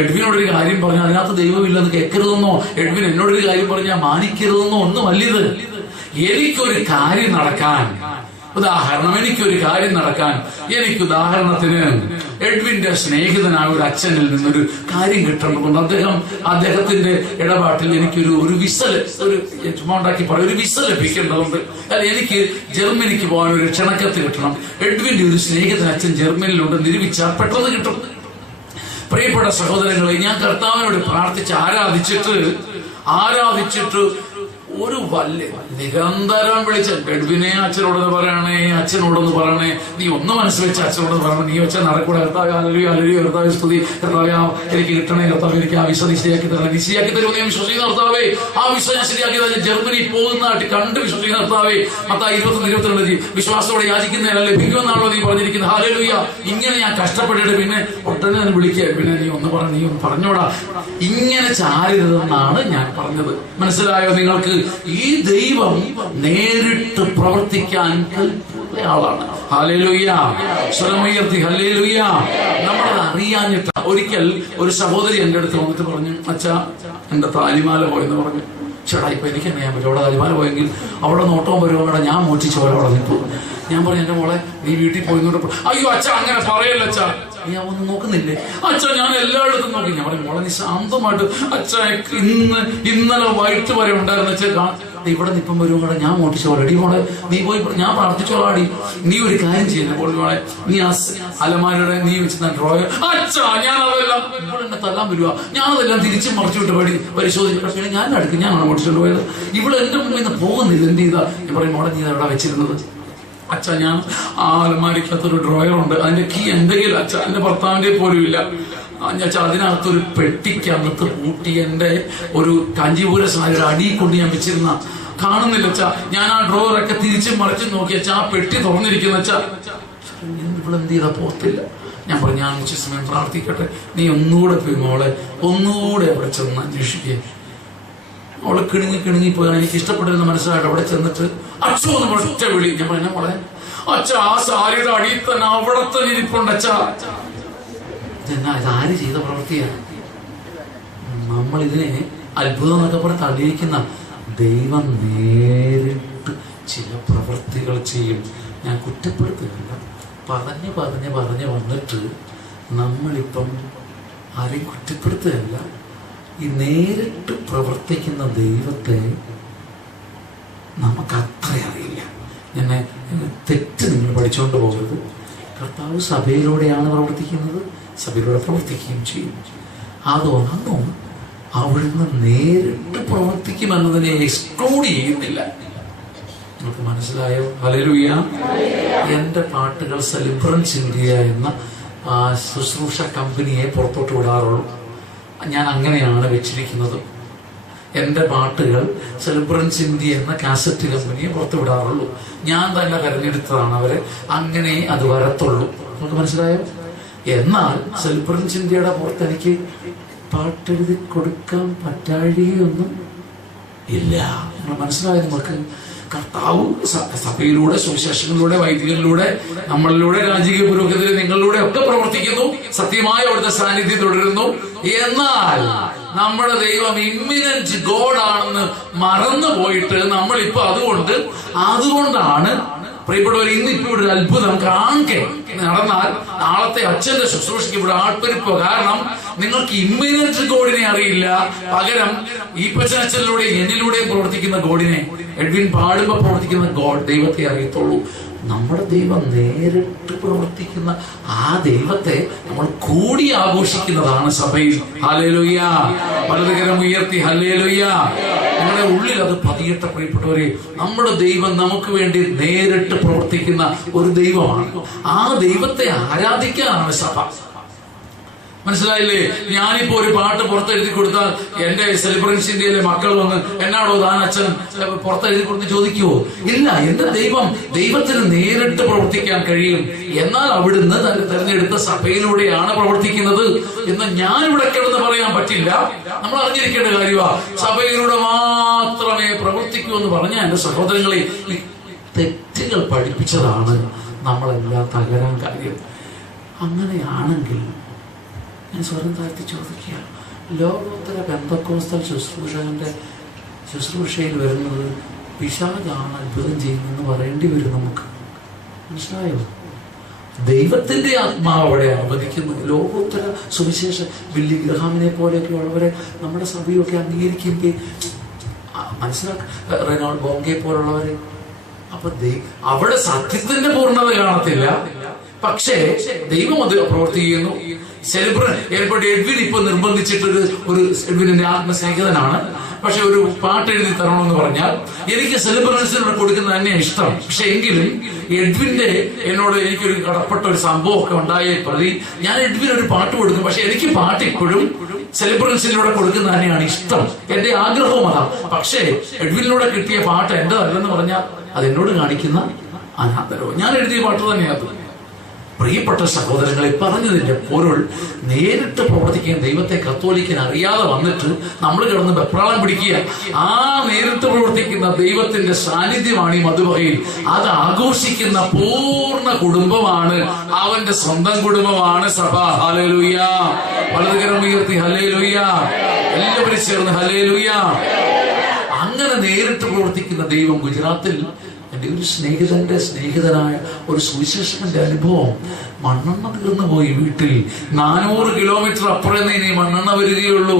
എഡ്വിനോടൊരു കാര്യം പറഞ്ഞു അതിനകത്ത് ദൈവമില്ലെന്ന് കേൾക്കരുതെന്നോ, എഡ്വിൻ എന്നോടൊരു കാര്യം പറഞ്ഞാൽ മാനിക്കരുതെന്നോ ഒന്നുമല്ല ഇത്. എനിക്കൊരു കാര്യം നടക്കാൻ, എനിക്കൊരു കാര്യം നടക്കാൻ, എനിക്ക് ഉദാഹരണത്തിന് എഡ്വിന്റെ സ്നേഹിതനായ ഒരു അച്ഛനിൽ നിന്നൊരു കാര്യം കിട്ടണമെന്ന് അദ്ദേഹത്തിന്റെ ഇടപാട്ടിൽ എനിക്കൊരു വിസ ലഭിക്കേണ്ടതുണ്ട്. എനിക്ക് ജർമ്മനിക്ക് പോകാൻ ഒരു ക്ഷണക്കത്ത് കിട്ടണം. എഡ്വിന്റെ ഒരു സ്നേഹിതൻ അച്ഛൻ ജർമ്മനിയിലുണ്ട്, നിരൂപിച്ചാൽ പെട്ടെന്ന് കിട്ടും. പ്രിയപ്പെട്ട സഹോദരങ്ങളെ, ഞാൻ കർത്താവിനോട് പ്രാർത്ഥിച്ച് ആരാധിച്ചിട്ട് ഒരു നിരന്തരം വിളിച്ച എഡ്വിനെ അച്ഛനോടൊന്ന് പറയണേ, അച്ഛനോടൊന്ന് പറയണേ, നീ ഒന്ന് മനസ്സ് വെച്ച് അച്ഛനോടൊന്ന് പറയണേ, നീ വെച്ചാൽ നടക്കൂടെ. കർത്താവേ സ്തുതി, കർത്താവേ എനിക്ക് കിട്ടണേ, കർത്താവ് എനിക്ക് ആ വിസ ശരിയാക്കി തരണേ. നീ ശരിയാക്കി തരുമെന്ന് ഞാൻ വിശ്വസിക്കുന്ന കർത്താവേ. ആ വിസ ഞാൻ ശരിയാക്കി തന്നെ ജർമ്മനി പോകുന്നതായിട്ട് കണ്ട് വിശ്വസിക്കുന്ന കർത്താവേ. മത്തായി 21:22 വിശ്വാസത്തോടെ യാചിക്കുന്നതിന് ലഭിക്കുമെന്നാണല്ലോ നീ പറഞ്ഞിരിക്കുന്നത്. ഹല്ലേലൂയ. ഇങ്ങനെ ഞാൻ കഷ്ടപ്പെട്ടിട്ട് പിന്നെ ഒട്ടനെ തന്നെ വിളിക്കുക, പിന്നെ നീ ഒന്ന് പറഞ്ഞോടാ, ഇങ്ങനെ ചാരരുതെന്നാണ് ഞാൻ പറഞ്ഞത്. മനസ്സിലായോ നിങ്ങൾക്ക്? ഈ ദൈവം നേരിട്ട് പ്രവർത്തിക്കാൻ ആളാണ്. ഹല്ലേലൂയ. സ്വരമുയർത്തി ഹല്ലേലൂയ. നമ്മളത് അറിയാഞ്ഞിട്ട് ഒരിക്കൽ ഒരു സഹോദരി എന്റെ അടുത്ത് വന്നിട്ട് പറഞ്ഞു, അച്ഛാ എന്റെ താലിമാല പോയെന്ന് പറഞ്ഞു. ചേട്ടാ ഇപ്പൊ എനിക്ക് അറിയാൻ പറ്റും, അവിടെ താലിമാല പോയെങ്കിൽ അവിടെ നോട്ടവും വരുവാണ്, ഞാൻ മോഷ്ടിച്ചു പോലെ അവിടെ നിൽക്കും. ഞാൻ പറഞ്ഞു, എന്റെ മോളെ നീ വീട്ടിൽ പോയിന്നോട്ട്. അയ്യോ അച്ഛാ അങ്ങനെ പറയല്ല അച്ഛാ, ഞാൻ ഒന്നും നോക്കുന്നില്ലേ? അച്ഛാ ഞാൻ എല്ലായിടത്തും നോക്കി. ഞാൻ പറഞ്ഞു, മോളെ നീ ശാന്തമായിട്ട്, അച്ഛാ ഇന്നലെ വൈകിട്ട് വരെ ഉണ്ടായിരുന്ന അച്ഛാ ഇവിടെ നിപ്പം വരുവാണ്, ഞാൻ മോട്ടിച്ചോളാം. എടി മോളെ നീ പോയി, ഞാൻ പ്രാർത്ഥിച്ചോളാടി. നീ ഒരു കാര്യം ചെയ്യുന്ന മോളെ, നീ ആ അലമാരയുടെ നീ വെച്ചിരുന്ന ഡ്രോയർ, അച്ഛാ ഞാൻ അതെല്ലാം ഇവിടെ എന്നെ തല്ലാൻ വരുവാ, ഞാനതെല്ലാം തിരിച്ചും മറിച്ചു വിട്ട് പരിശോധിച്ചു. ഞാൻ അടുക്ക്, ഞാനാണ് മോട്ടിച്ചോണ്ട് പോയത്. ഇവിടെ എന്റെ മുമ്പിൽ നിന്ന് പോകുന്നില്ല, എന്ത് ചെയ്താ? ഞാൻ പറയും, മോളെ നീ എവിടെ വെച്ചിരുന്നത്? അച്ഛാ ഞാൻ ആ അലമാരിക്കകത്തൊരു ഡ്രോയറുണ്ട്, അതിന്റെ കീ എന്തെങ്കിലും അച്ഛാ എന്റെ ഭർത്താവിന്റെ പോലും ഇല്ല. അച്ഛാ അതിനകത്തൊരു പെട്ടിക്കകത്ത് കൂട്ടി എന്റെ ഒരു കാഞ്ചീപുര സാരിയുടെ അടിയിൽ കൊണ്ട് ഞാൻ വെച്ചിരുന്ന കാണുന്നില്ല അച്ഛാ. ഞാൻ ആ ഡ്രോവറൊക്കെ തിരിച്ചും മറിച്ചും നോക്കി അച്ഛാ, ആ പെട്ടി തുറന്നിരിക്കുന്ന അച്ഛാ. ഇവിടെ എന്ത് ചെയ്താ പോകത്തില്ല. ഞാൻ പറഞ്ഞു, ഞാൻ ഉച്ച സമയം പ്രാർത്ഥിക്കട്ടെ, നീ ഒന്നുകൂടെ പോയി മോളെ ഒന്നുകൂടെ അവിടെ ചെന്ന് അന്വേഷിക്കുക. അവളെ കിണുങ്ങി പോയാൽ എനിക്ക് ഇഷ്ടപ്പെട്ടിരുന്ന മനസ്സിലായിട്ട് അവിടെ ചെന്നിട്ട് അച്ഛോ എന്ന് ഒറ്റ വിളി. ഞാൻ പറഞ്ഞ മോളെ അച്ഛാ ആ സാരിയുടെ അടിയിൽ തന്നെ അവിടെ തന്നെ ഇരിപ്പുണ്ട് അച്ഛാ. ഇതെന്നാ ഇതാര് ചെയ്ത പ്രവൃത്തിയാണ്? നമ്മളിതിനെ അത്ഭുതം എന്നൊക്കെ പറഞ്ഞ് തള്ളിയിരിക്കുന്ന ദൈവം നേരിട്ട് ചില പ്രവൃത്തികൾ ചെയ്യും. ഞാൻ കുറ്റപ്പെടുത്തുന്നില്ല, പറഞ്ഞ് വന്നിട്ട് നമ്മളിപ്പം ആരെയും കുറ്റപ്പെടുത്തുകയല്ല. ഈ നേരിട്ട് പ്രവർത്തിക്കുന്ന ദൈവത്തെ നമുക്കത്ര അറിയില്ല. ഞാൻ തെറ്റ് നിങ്ങൾ പഠിച്ചുകൊണ്ട് പോകരുത്. കർത്താവ് സഭയിലൂടെയാണ് പ്രവർത്തിക്കുന്നത്, സഭയിലൂടെ പ്രവർത്തിക്കുകയും ചെയ്യും. അതൊന്നും അവിടുന്ന് നേരിട്ട് പ്രവർത്തിക്കുമെന്നതിനെ എക്സ്ക്ലൂഡ് ചെയ്യുന്നില്ല. നിങ്ങൾക്ക് മനസ്സിലായോ? ഹല്ലേലൂയ. എന്റെ പാട്ടുകൾ സെലിബ്രൻസ് ഇന്ത്യ എന്ന ശുശ്രൂഷ കമ്പനിയെ പുറത്തോട്ട് വിടാറുള്ളൂ. ഞാൻ അങ്ങനെയാണ് വെച്ചിരിക്കുന്നത്. എന്റെ പാട്ടുകൾ സെലിബ്രൻസ് ഇന്ത്യ എന്ന കാസറ്റ് കമ്പനിയെ പുറത്തു വിടാറുള്ളൂ. ഞാൻ തന്നെ തെരഞ്ഞെടുത്തതാണ് അവരെ, അങ്ങനെ അത് വരത്തുള്ളൂ. നമുക്ക് മനസ്സിലായോ? എന്നാൽ സെലിബ്രൻസ് ഇന്ത്യയുടെ പുറത്ത് എനിക്ക് പാട്ടെഴുതി കൊടുക്കാൻ പറ്റാഴികയൊന്നും ഇല്ല. നിങ്ങൾ മനസ്സിലായോ? നമുക്ക് കർത്താവ് സഭയിലൂടെ, സുവിശേഷങ്ങളിലൂടെ, വൈദികരിലൂടെ, നമ്മളിലൂടെ, രാജകീയ പുരോഗതിയിൽ നിങ്ങളിലൂടെ ഒക്കെ പ്രവർത്തിക്കുന്നു. സത്യമായ അവിടുത്തെ സാന്നിധ്യം തുടരുന്നു. എന്നാൽ നമ്മുടെ ദൈവം ഇമ്മിനന്റ് ഗോഡ് ആണെന്ന് മറന്നു പോയിട്ട് നമ്മളിപ്പോ അതുകൊണ്ടാണ് പ്രിയപ്പെട്ടവർ ഇന്നിപ്പോ ഒരു അത്ഭുതം നടന്നാൽ നാളത്തെ അച്ഛന്റെ ശുശ്രൂഷയ്ക്ക് ഇവിടെ ആൾപ്പെരിപ്പ്. കാരണം നിങ്ങൾക്ക് ഇമ്മിനന്റ് ഗോഡിനെ അറിയില്ല, പകരം ഈ അച്ഛനിലൂടെ എന്നിലൂടെയും പ്രവർത്തിക്കുന്ന ഗോഡിനെ, എഡ്വിൻ പാടുമ്പോൾ പ്രവർത്തിക്കുന്ന ഗോഡ് ദൈവത്തെ അറിയത്തുള്ളൂ. നമ്മുടെ ദൈവം നേരിട്ട് പ്രവർത്തിക്കുന്ന ആ ദൈവത്തെ നമ്മൾ കൂടി ആഘോഷിക്കുന്നതാണ് സഭയിൽ. ഹല്ലേലൂയ. വലതുകരം ഉയർത്തി ഹല്ലേലൂയ. നമ്മുടെ ഉള്ളിൽ അത് പതിയട്ടെ പ്രിയപ്പെട്ടവരെ. നമ്മുടെ ദൈവം നമുക്ക് വേണ്ടി നേരിട്ട് പ്രവർത്തിക്കുന്ന ഒരു ദൈവമാണ്. ആ ദൈവത്തെ ആരാധിക്കാനാണ് സഭ. മനസ്സിലായില്ലേ? ഞാനിപ്പോ ഒരു പാട്ട് പുറത്തെഴുതി കൊടുത്താൽ എന്റെ സെലിബ്രൻസിന്റെ മക്കൾ വന്ന് എന്നാടോ താൻ അച്ഛൻ പുറത്തെഴുതി കൊടുത്ത് ചോദിക്കുവോ? ഇല്ല. എന്റെ ദൈവത്തിന് നേരിട്ട് പ്രവർത്തിക്കാൻ കഴിയും. എന്നാൽ അവിടുന്ന് തെരഞ്ഞെടുത്ത സഭയിലൂടെയാണ് പ്രവർത്തിക്കുന്നത് എന്ന് ഞാനിവിടെ കിടന്ന് പറയാൻ പറ്റില്ല. നമ്മൾ അറിഞ്ഞിരിക്കേണ്ട കാര്യമാണ്. സഭയിലൂടെ മാത്രമേ പ്രവർത്തിക്കൂ എന്ന് പറഞ്ഞ എന്റെ സഹോദരങ്ങളെ, ഈ തെറ്റുകൾ പഠിപ്പിച്ചതാണ് നമ്മളെല്ലാം തകരാൻ കാര്യം. അങ്ങനെയാണെങ്കിൽ ഞാൻ സ്വരം താഴ്ത്തി ചോദിക്കുക, ലോകോത്തര പെന്തക്കോസ്തൽ ശുശ്രൂഷയിൽ വരുന്നത് പിശാചാണ് അത്ഭുതം ചെയ്യുന്നെന്ന് പറയേണ്ടി വരും നമുക്ക്. മനസ്സിലായോ? ദൈവത്തിന്റെ ആത്മാവ് അവിടെ അനുവദിക്കുന്നു. ലോകോത്തര സുവിശേഷ ബില്ലി ഗ്രഹാമിനെ പോലെയൊക്കെ ഉള്ളവരെ നമ്മുടെ സഭയൊക്കെ അംഗീകരിക്കുമ്പോൾ മനസ്സിലാക്കുക, റെനോൾഡ് ബോംഗെ പോലുള്ളവരെ. അപ്പൊ അവിടെ സത്യത്തിന്റെ പൂർണ്ണത കാണത്തില്ല, പക്ഷേ ദൈവം അത് പ്രവർത്തിക്കുന്നു. എഡ്വിൻ ഇപ്പൊ നിർബന്ധിച്ചിട്ട് ഒരു എഡ്വിനിന്റെ ആത്മസ്നേഹിതനാണ്, പക്ഷെ ഒരു പാട്ട് എഴുതി തരണമെന്ന് പറഞ്ഞാൽ എനിക്ക് സെലിബ്രൻസിനോട് കൊടുക്കുന്ന തന്നെയാണ് ഇഷ്ടം. പക്ഷെ എങ്കിലും എഡ്വിന്റെ എന്നോട് എനിക്കൊരു കടപ്പെട്ട ഒരു സംഭവം ഒക്കെ ഉണ്ടായ പ്രതി ഞാൻ എഡ്വിൻ ഒരു പാട്ട് കൊടുക്കും. പക്ഷെ എനിക്ക് പാട്ട് ഇപ്പോഴും സെലിബ്രൻസിലൂടെ കൊടുക്കുന്ന തന്നെയാണ് ഇഷ്ടം, എന്റെ ആഗ്രഹവും അതാ. പക്ഷേ എഡ്വിനിലൂടെ കിട്ടിയ പാട്ട് എന്റെ അല്ലെന്ന് പറഞ്ഞാൽ അത് എന്നോട് കാണിക്കുന്ന അനാദരവ്. ഞാൻ എഴുതിയ പാട്ട് തന്നെയാണ്. പ്രിയപ്പെട്ട സഹോദരങ്ങളെ, പറഞ്ഞതിന്റെ പൊരുൾ നേരിട്ട് പ്രവർത്തിക്കാൻ ദൈവത്തെ കത്തോലിക്കൻ അറിയാതെ വന്നിട്ട് നമ്മൾ കിടന്ന് വെപ്രാളം പിടിക്കുക. ആ നേരിട്ട് പ്രവർത്തിക്കുന്ന ദൈവത്തിന്റെ സാന്നിധ്യമാണ് ഈ മധുവകയിൽ. അത് ആഘോഷിക്കുന്ന പൂർണ്ണ കുടുംബമാണ്, അവന്റെ സ്വന്തം കുടുംബമാണ് സഭ. ഹല്ലേലൂയ. വലതുകരം ഉയർത്തി ഹല്ലേലൂയ. എല്ലാവരും ചേർന്ന് ഹല്ലേലൂയ. അങ്ങനെ നേരിട്ട് പ്രവർത്തിക്കുന്ന ദൈവം ഗുജറാത്തിൽ എൻ്റെ ഒരു സ്നേഹിതനായ ഒരു സുവിശേഷകന്റെ അനുഭവം. മണ്ണെണ്ണ തീർന്നു പോയി വീട്ടിൽ. 400 കിലോമീറ്റർ അപ്പുറം ഇനി മണ്ണെണ്ണ വരികയുള്ളൂ.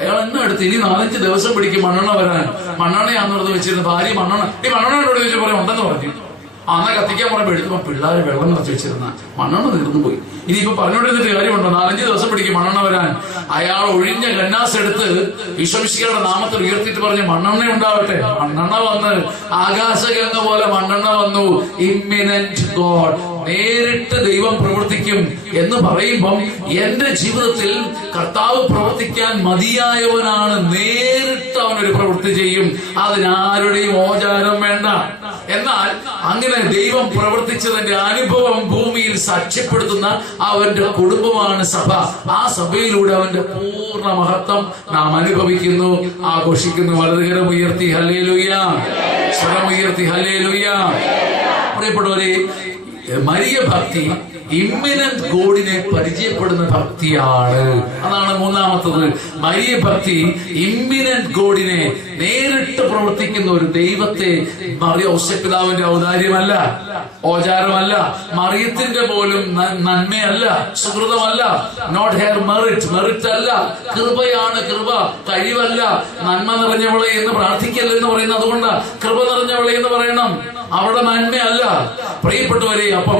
അയാൾ എന്നെ അടുത്ത് ഇനി 4-5 ദിവസം പിടിക്കും മണ്ണെണ്ണ വരാൻ. മണ്ണെണ്ണയാണെന്ന് വെച്ചിരുന്ന ഭാര്യ മണ്ണെണ്ണയോട് ചോദിച്ചു പറയാം ഉണ്ടെന്ന് പറഞ്ഞു. അന്നാ കത്തിക്കാൻ പറയുമ്പോൾ എടുത്തപ്പോ പിള്ളേരെ വെള്ളം നിറച്ച് വെച്ചിരുന്ന മണ്ണെണ്ണ തീർന്നു പോയി. ഇനിയിപ്പോ പറഞ്ഞുകൊണ്ടിരുന്നിട്ട് കാര്യമുണ്ടോ? 4-5 ദിവസം പിടിക്കും മണ്ണെണ്ണ വരാൻ. അയാൾ ഒഴിഞ്ഞ ഗന്നാസ് എടുത്ത് ഈശോമിശിഹായുടെ നാമത്തിൽ ഉയർത്തിയിട്ട് പറഞ്ഞ് മണ്ണെണ്ണ ഉണ്ടാവട്ടെ. മണ്ണെണ്ണ വന്ന് ആകാശഗംഗ പോലെ മണ്ണെണ്ണ വന്നു. ഇമ്മിനന്റ് ഗോഡ്, നേരിട്ട് ദൈവം പ്രവർത്തിക്കും എന്ന് പറയുമ്പം എന്റെ ജീവിതത്തിൽ കർത്താവ് പ്രവർത്തിക്കാൻ മതിയായവനാണ്. നേരിട്ട് അവനൊരു പ്രവൃത്തി ചെയ്യും. അതിനാരുടെയും ഓചാരം വേണ്ട. എന്നാൽ അങ്ങനെ ദൈവം പ്രവർത്തിച്ചതിന്റെ അനുഭവം ഭൂമിയിൽ സാക്ഷ്യപ്പെടുത്തുന്ന അവന്റെ കുടുംബമാണ് സഭ. ആ സഭയിലൂടെ അവന്റെ പൂർണ്ണ മഹത്വം നാം അനുഭവിക്കുന്നു, ആഘോഷിക്കുന്നു. വലതുകരം ഉയർത്തി ഹല്ലേലൂയ. സ്വരം ഉയർത്തി ഹല്ലേലൂയ. പ്രിയപ്പെട്ടവരെ, മരിയ ഭക്തി ഇമ്മിനന്റ് ഗോഡിനെ പരിചയപ്പെടുന്ന ഭക്തിയാണ്. അതാണ് മൂന്നാമത്തത്. മരിയ ഭക്തി ഇമ്മിനന്റ് ഗോഡിനെ, നേരിട്ട് പ്രവർത്തിക്കുന്ന ഒരു ദൈവത്തെ. ഔസേപ്പിതാവിന്റെ ഔദാര്യമല്ല, ഓചാരമല്ല, മറിയത്തിന്റെ പോലും നന്മയല്ല, സുഹൃതമല്ല, നോട്ട് ഹെയർ മെറിറ്റ് അല്ല, കൃപയാണ്. കൃപ കഴിവല്ല. നന്മ നിറഞ്ഞവളെ എന്ന് പ്രാർത്ഥിക്കല്ലെന്ന് പറയുന്നത് അതുകൊണ്ടാ. കൃപ നിറഞ്ഞവളെ എന്ന് പറയണം, അവിടെ നന്മയല്ല. പ്രിയപ്പെട്ടവരെ, അപ്പം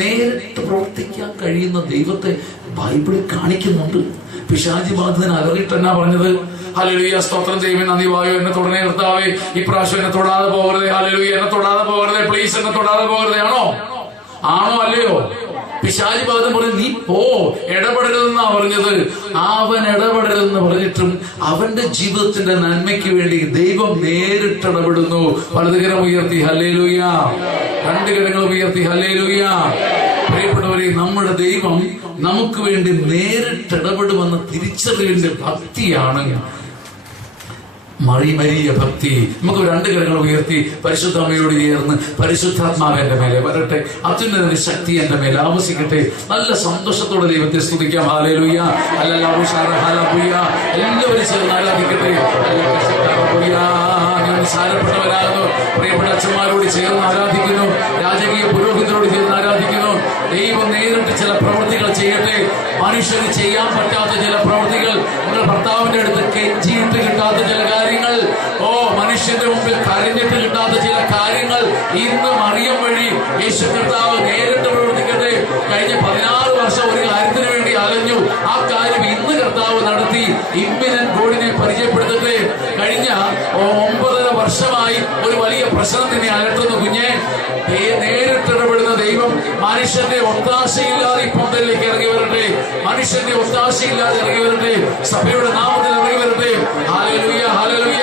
നേരിട്ട് പ്രവർത്തിക്കാൻ കഴിയുന്ന ദൈവത്തെ ബൈബിളിൽ കാണിക്കുന്നുണ്ട്. പിശാചി ബാധിതൻ അലറിയിട്ട് എന്നാ പറഞ്ഞത്? ഹല്ലേലൂയ, സ്തോത്രം ദൈവമേ, നന്ദി വായോ, എന്നെ തുടനെ നിർത്താവേ, ഇപ്രാവശ്യം എന്നെ തൊടാതെ പോകരുതേ. ഹല്ലേലൂയ, എന്നെ തൊടാതെ പോകരുതേ, പ്ലീസ് എന്നെ തൊടാതെ പോകരുതേ. ആണോ അല്ലയോ? പിശാചി ബാധിതൻ പറഞ്ഞു നീ പോ, ഇടപെടരുതെന്നാ പറഞ്ഞത്. അവൻ ഇടപെടരുതെന്ന് പറഞ്ഞിട്ടും അവന്റെ ജീവിതത്തിന്റെ നന്മയ്ക്ക് വേണ്ടി ദൈവം നേരിട്ട് ഇടപെടുന്നു. വലതുകരം ഉയർത്തി ഹല്ലേലൂയ. 2 കരങ്ങൾ ഉയർത്തി ഹല്ലേലൂയ. പ്രിയപ്പെട്ടവരെ, നമ്മുടെ ദൈവം നമുക്ക് വേണ്ടി നേരിട്ട് ഇടപെടുമെന്ന തിരിച്ചറിവിന്റെ ഭക്തിയാണ് മറിയ ഭക്തി. നമുക്ക് 2 കരങ്ങൾ ഉയർത്തി പരിശുദ്ധാമ്മയോട് ചേർന്ന് പരിശുദ്ധാത്മാവ് എന്റെ മേലെ വരട്ടെ, അത്യുന്നതന്റെ ശക്തി എന്റെ മേലെ ആവസിക്കട്ടെ. നല്ല സന്തോഷത്തോടെ ദൈവത്തെ സ്തുതിക്കാം. ഹല്ലേലൂയ. എല്ലാവരും ചേർന്ന് ആരാധിക്കട്ടെ. സാരപ്പെട്ടവരാകുന്നു. പ്രിയപ്പെട്ട അച്ഛന്മാരോട് ചേർന്ന് ആരാധിക്കുന്നു, രാജകീയ പുരോഹിതരോട് ചേർന്ന് ആരാധിക്കുന്നു. ദൈവം നേരിട്ട് ചില പ്രവൃത്തികൾ ചെയ്യട്ടെ. മനുഷ്യന് ചെയ്യാൻ പറ്റാത്ത ചില പ്രവൃത്തികൾ, നിങ്ങൾ ഭർത്താവിന്റെ അടുത്ത് കെഞ്ചിയിട്ട് കിട്ടാത്ത ചില കാര്യങ്ങൾ, മനുഷ്യന്റെ മുമ്പിൽ കരഞ്ഞിട്ട് കിട്ടാത്ത ചില കാര്യങ്ങൾ ഇന്ന് മറിയം വഴി യേശു കർത്താവ് നേരിട്ട് പ്രവർത്തിക്കട്ടെ. കഴിഞ്ഞ 16 വർഷം ഒരു കാര്യത്തിന് വേണ്ടി അലഞ്ഞു, ആ കാര്യം ഇന്ന് കർത്താവ് നടത്തി ഇമ്മിനൻ ഗോഡിനെ പരിചയപ്പെടുത്തട്ടെ. കഴിഞ്ഞ 9.5 വർഷമായി ഒരു വലിയ പ്രശ്നം തന്നെ അലട്ടുന്നു കുഞ്ഞെ. നേരിട്ടിടപെടുന്ന ദൈവം മനുഷ്യന്റെ ഒത്താശയില്ലാതെ ഈ പന്തലിലേക്ക് ഇറങ്ങി വരട്ടെ. മനുഷ്യന്റെ ഒത്താശയില്ലാതെ ഇറങ്ങി വരട്ടെ. സഭയുടെ നാമത്തിൽ ഇറങ്ങി വരട്ടെ. Hallelujah, hallelujah.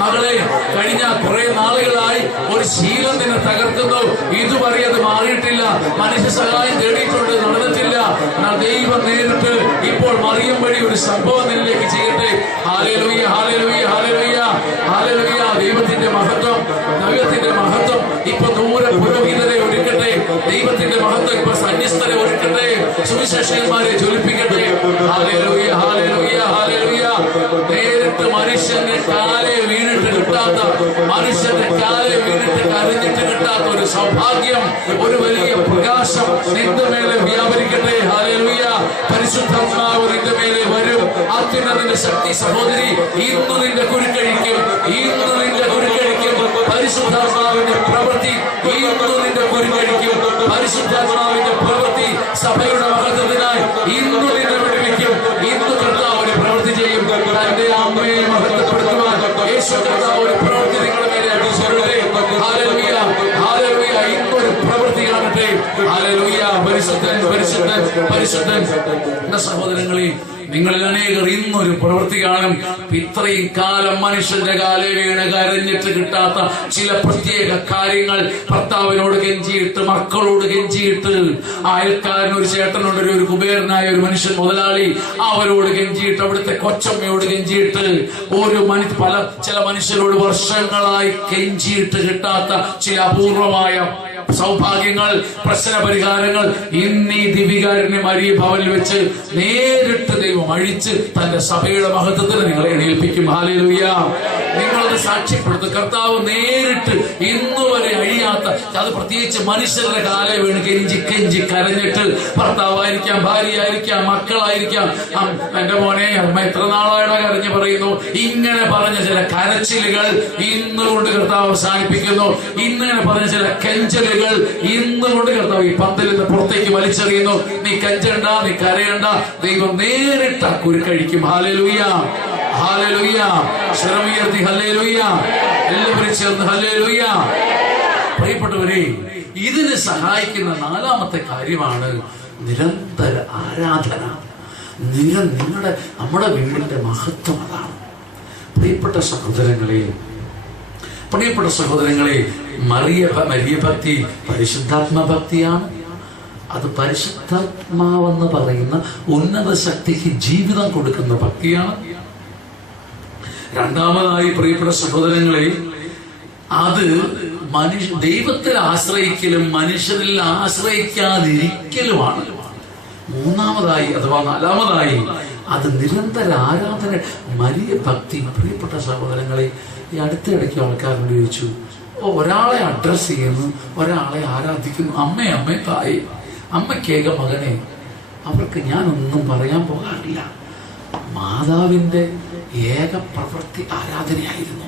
മകളെ, കഴിഞ്ഞ കുറെ നാളുകളായി ഒരു ശീലം നിന്നെ തകർക്കുന്നു. ഇതുവരെ അത് മാറിയിട്ടില്ല. മനുഷ്യ സഹായം തേടിയിട്ടുണ്ട്, നടന്നിട്ടില്ല. എന്നാൽ ദൈവം നേരിട്ട് ഇപ്പോൾ മറിയം വഴി ഒരു സംഭവം നിന്നിലേക്ക് ചെയ്യട്ടെ. ഹല്ലേലൂയ, ഹല്ലേലൂയ, ഹല്ലേലൂയ, ഹല്ലേലൂയ. ദൈവത്തിന്റെ മഹത്വം, ദൈവത്തിന്റെ മഹത്വം ഇപ്പൊ ദൂരെ പുരോഹിതരെ ഒരുക്കട്ടെ. ദൈവത്തിന്റെ മഹത്വം ഇപ്പൊ സന്യസ്തരെ ഒരുക്കട്ടെ. സുവിശേഷകന്മാരെ ജ്വലിപ്പിക്കട്ടെ. ഹല്ലേലൂയ, ഹല്ലേലൂയ, ഹല്ലേലൂയ. നേരിട്ട് മനുഷ്യന്റെ കാലെ വീണിട്ട് കിട്ടാത്ത, മനുഷ്യന്റെ കാലെ വീണിട്ട് കരഞ്ഞിട്ട് കിട്ടാത്ത ഒരു സൗഭാഗ്യം, ഒരു വലിയ പ്രകാശം നിന്റെ മേലെ വ്യാപരിക്കട്ടെ. ഹല്ലേലൂയ. പരിശുദ്ധാത്മാവ് നിന്റെ മേലെ വരും. അത്യുന്നതിന്റെ ശക്തി സഹോദരി ഇന്ന് നിന്റെ കുരുക്കഴിക്കും, ഇന്ന് നിന്റെ കുരുക്കഴിക്കും. പരിശുദ്ധാത്മാവിന്റെ പ്രവൃത്തി ഇന്ന് നിന്റെ കുരുക്കഴിക്കും. പരിശുദ്ധാത്മാവിന്റെ പ്രവൃത്തി സഭയുടെ മഹത്വത്തിനായി ഇന്ന് നിന്നെ വിടുവിക്കും. ഇന്ന് കർത്താവ് ഒരു പ്രവൃത്തി ചെയ്യും. തന്റെ അമ്മയെ മഹത്വപ്പെടുത്തുവാൻ യേശു കർത്താവ് ഒരു പ്രവൃത്തി നിങ്ങളുടെ മേലെ അടിച്ചവരുടെ. Hallelujah, hallelujah. ഇന്നൊരു പ്രവൃത്തി കാണട്ടെ. ഹല്ലേലൂയ. പരിശുദ്ധൻ, പരിശുദ്ധൻ, പരിശുദ്ധൻ. എന്റെ സഹോദരങ്ങളെ, നിങ്ങളിൽ അനേകർ ഇന്നൊരു പ്രവൃത്തി കാണും. ഇത്രയും കാലം മനുഷ്യന്റെ കാലെ വീണ് കരഞ്ഞിട്ട് കിട്ടാത്ത ചില പ്രത്യേക കാര്യങ്ങൾ, ഭർത്താവിനോട് കെഞ്ചിയിട്ട്, മക്കളോട് കെഞ്ചിയിട്ട്, അയൽക്കാരൻ ഒരു ചേട്ടനുണ്ട്, ഒരു കുബേരനായ ഒരു മനുഷ്യൻ മുതലാളി, അവരോട് കെഞ്ചിയിട്ട്, അവിടുത്തെ കൊച്ചമ്മയോട് കെഞ്ചിയിട്ട്, ചില മനുഷ്യരോട് വർഷങ്ങളായി കെഞ്ചിയിട്ട് കിട്ടാത്ത ചില അപൂർവമായ സൗഭാഗ്യങ്ങൾ, പ്രശ്ന പരിഹാരങ്ങൾ ഇന്നീ ദിവികാരനെ മരിയ ഭവനിൽ വെച്ച് നേരിട്ട് ദൈവം അഴിച്ച് തന്റെ സഭയുടെ മഹത്വത്തിന് നിങ്ങളെ എണീൽപ്പിക്കും. ഹല്ലേലൂയ. നിങ്ങളത് സാക്ഷ്യപ്പെടുത്തും. കർത്താവ് നേരിട്ട് ഇന്നുവരെ അഴിയാത്ത, അത് പ്രത്യേകിച്ച് മനുഷ്യരുടെ കാലെ വീണ് കെഞ്ചി കരഞ്ഞിട്ട്, ഭർത്താവായിരിക്കാം, ഭാര്യയായിരിക്കാം, മക്കളായിരിക്കാം, എന്റെ മോനെ അമ്മ എത്ര നാളായിട്ട് കരഞ്ഞു പറയുന്നു, ഇങ്ങനെ പറഞ്ഞ ചില കരച്ചിലുകൾ ഇന്നുകൊണ്ട് കർത്താവ് അവസാനിപ്പിക്കുന്നു. ഇങ്ങനെ പറഞ്ഞ ചില കെഞ്ചലുകൾ ഇന്നുകൊണ്ട് കർത്താവ് ഈ പന്തലിൽ നിന്ന് പുറത്തേക്ക് വലിച്ചെറിയുന്നു. നീ കെഞ്ചണ്ട, നീ കരയണ്ട. ദൈവം നേരിട്ട കുരുക്കഴിക്കും. ഹല്ലേലൂയ, ഹല്ലേലൂയ. ശിരമുയർത്തി ഹല്ലേലൂയ. എല്ലാവരും ചേർന്ന് ഹല്ലേലൂയ. പ്രിയപ്പെട്ടവരെ, ഇതിന് സഹായിക്കുന്ന 4ാമത്തെ കാര്യമാണ് നിരന്തര ആരാധന. നമ്മുടെ വീടിന്റെ മഹത്വം അതാണ്. പ്രിയപ്പെട്ട സഹോദരങ്ങളെ, മരിയ ഭക്തി പരിശുദ്ധാത്മ ഭക്തിയാണ്. അത് പരിശുദ്ധാത്മാവെന്ന് പറയുന്ന ഉന്നത ശക്തിക്ക് ജീവിതം കൊടുക്കുന്ന ഭക്തിയാണ്. രണ്ടാമതായി പ്രിയപ്പെട്ട സഹോദരങ്ങളെ, അത് ദൈവത്തിൽ ആശ്രയിക്കലും മനുഷ്യരിൽ ആശ്രയിക്കാതിരിക്കലുമാണ്. മൂന്നാമതായി അഥവാ 4ാമതായി അത് നിരന്തര ആരാധന. മരിയ ഭക്തി. പ്രിയപ്പെട്ട സഹോദരങ്ങളെ, ഈ അടുത്തിടയ്ക്ക് ആൾക്കാരോട് ചോദിച്ചു, ഒരാളെ അഡ്രസ് ചെയ്യുന്നു, ഒരാളെ ആരാധിക്കുന്നു. അമ്മ തായി, അമ്മയ്ക്കേക മകനെ. അവർക്ക് ഞാനൊന്നും പറയാൻ പോകാറില്ല. മാതാവിന്റെ ഏക പ്രവൃത്തി ആരാധനയായിരുന്നു.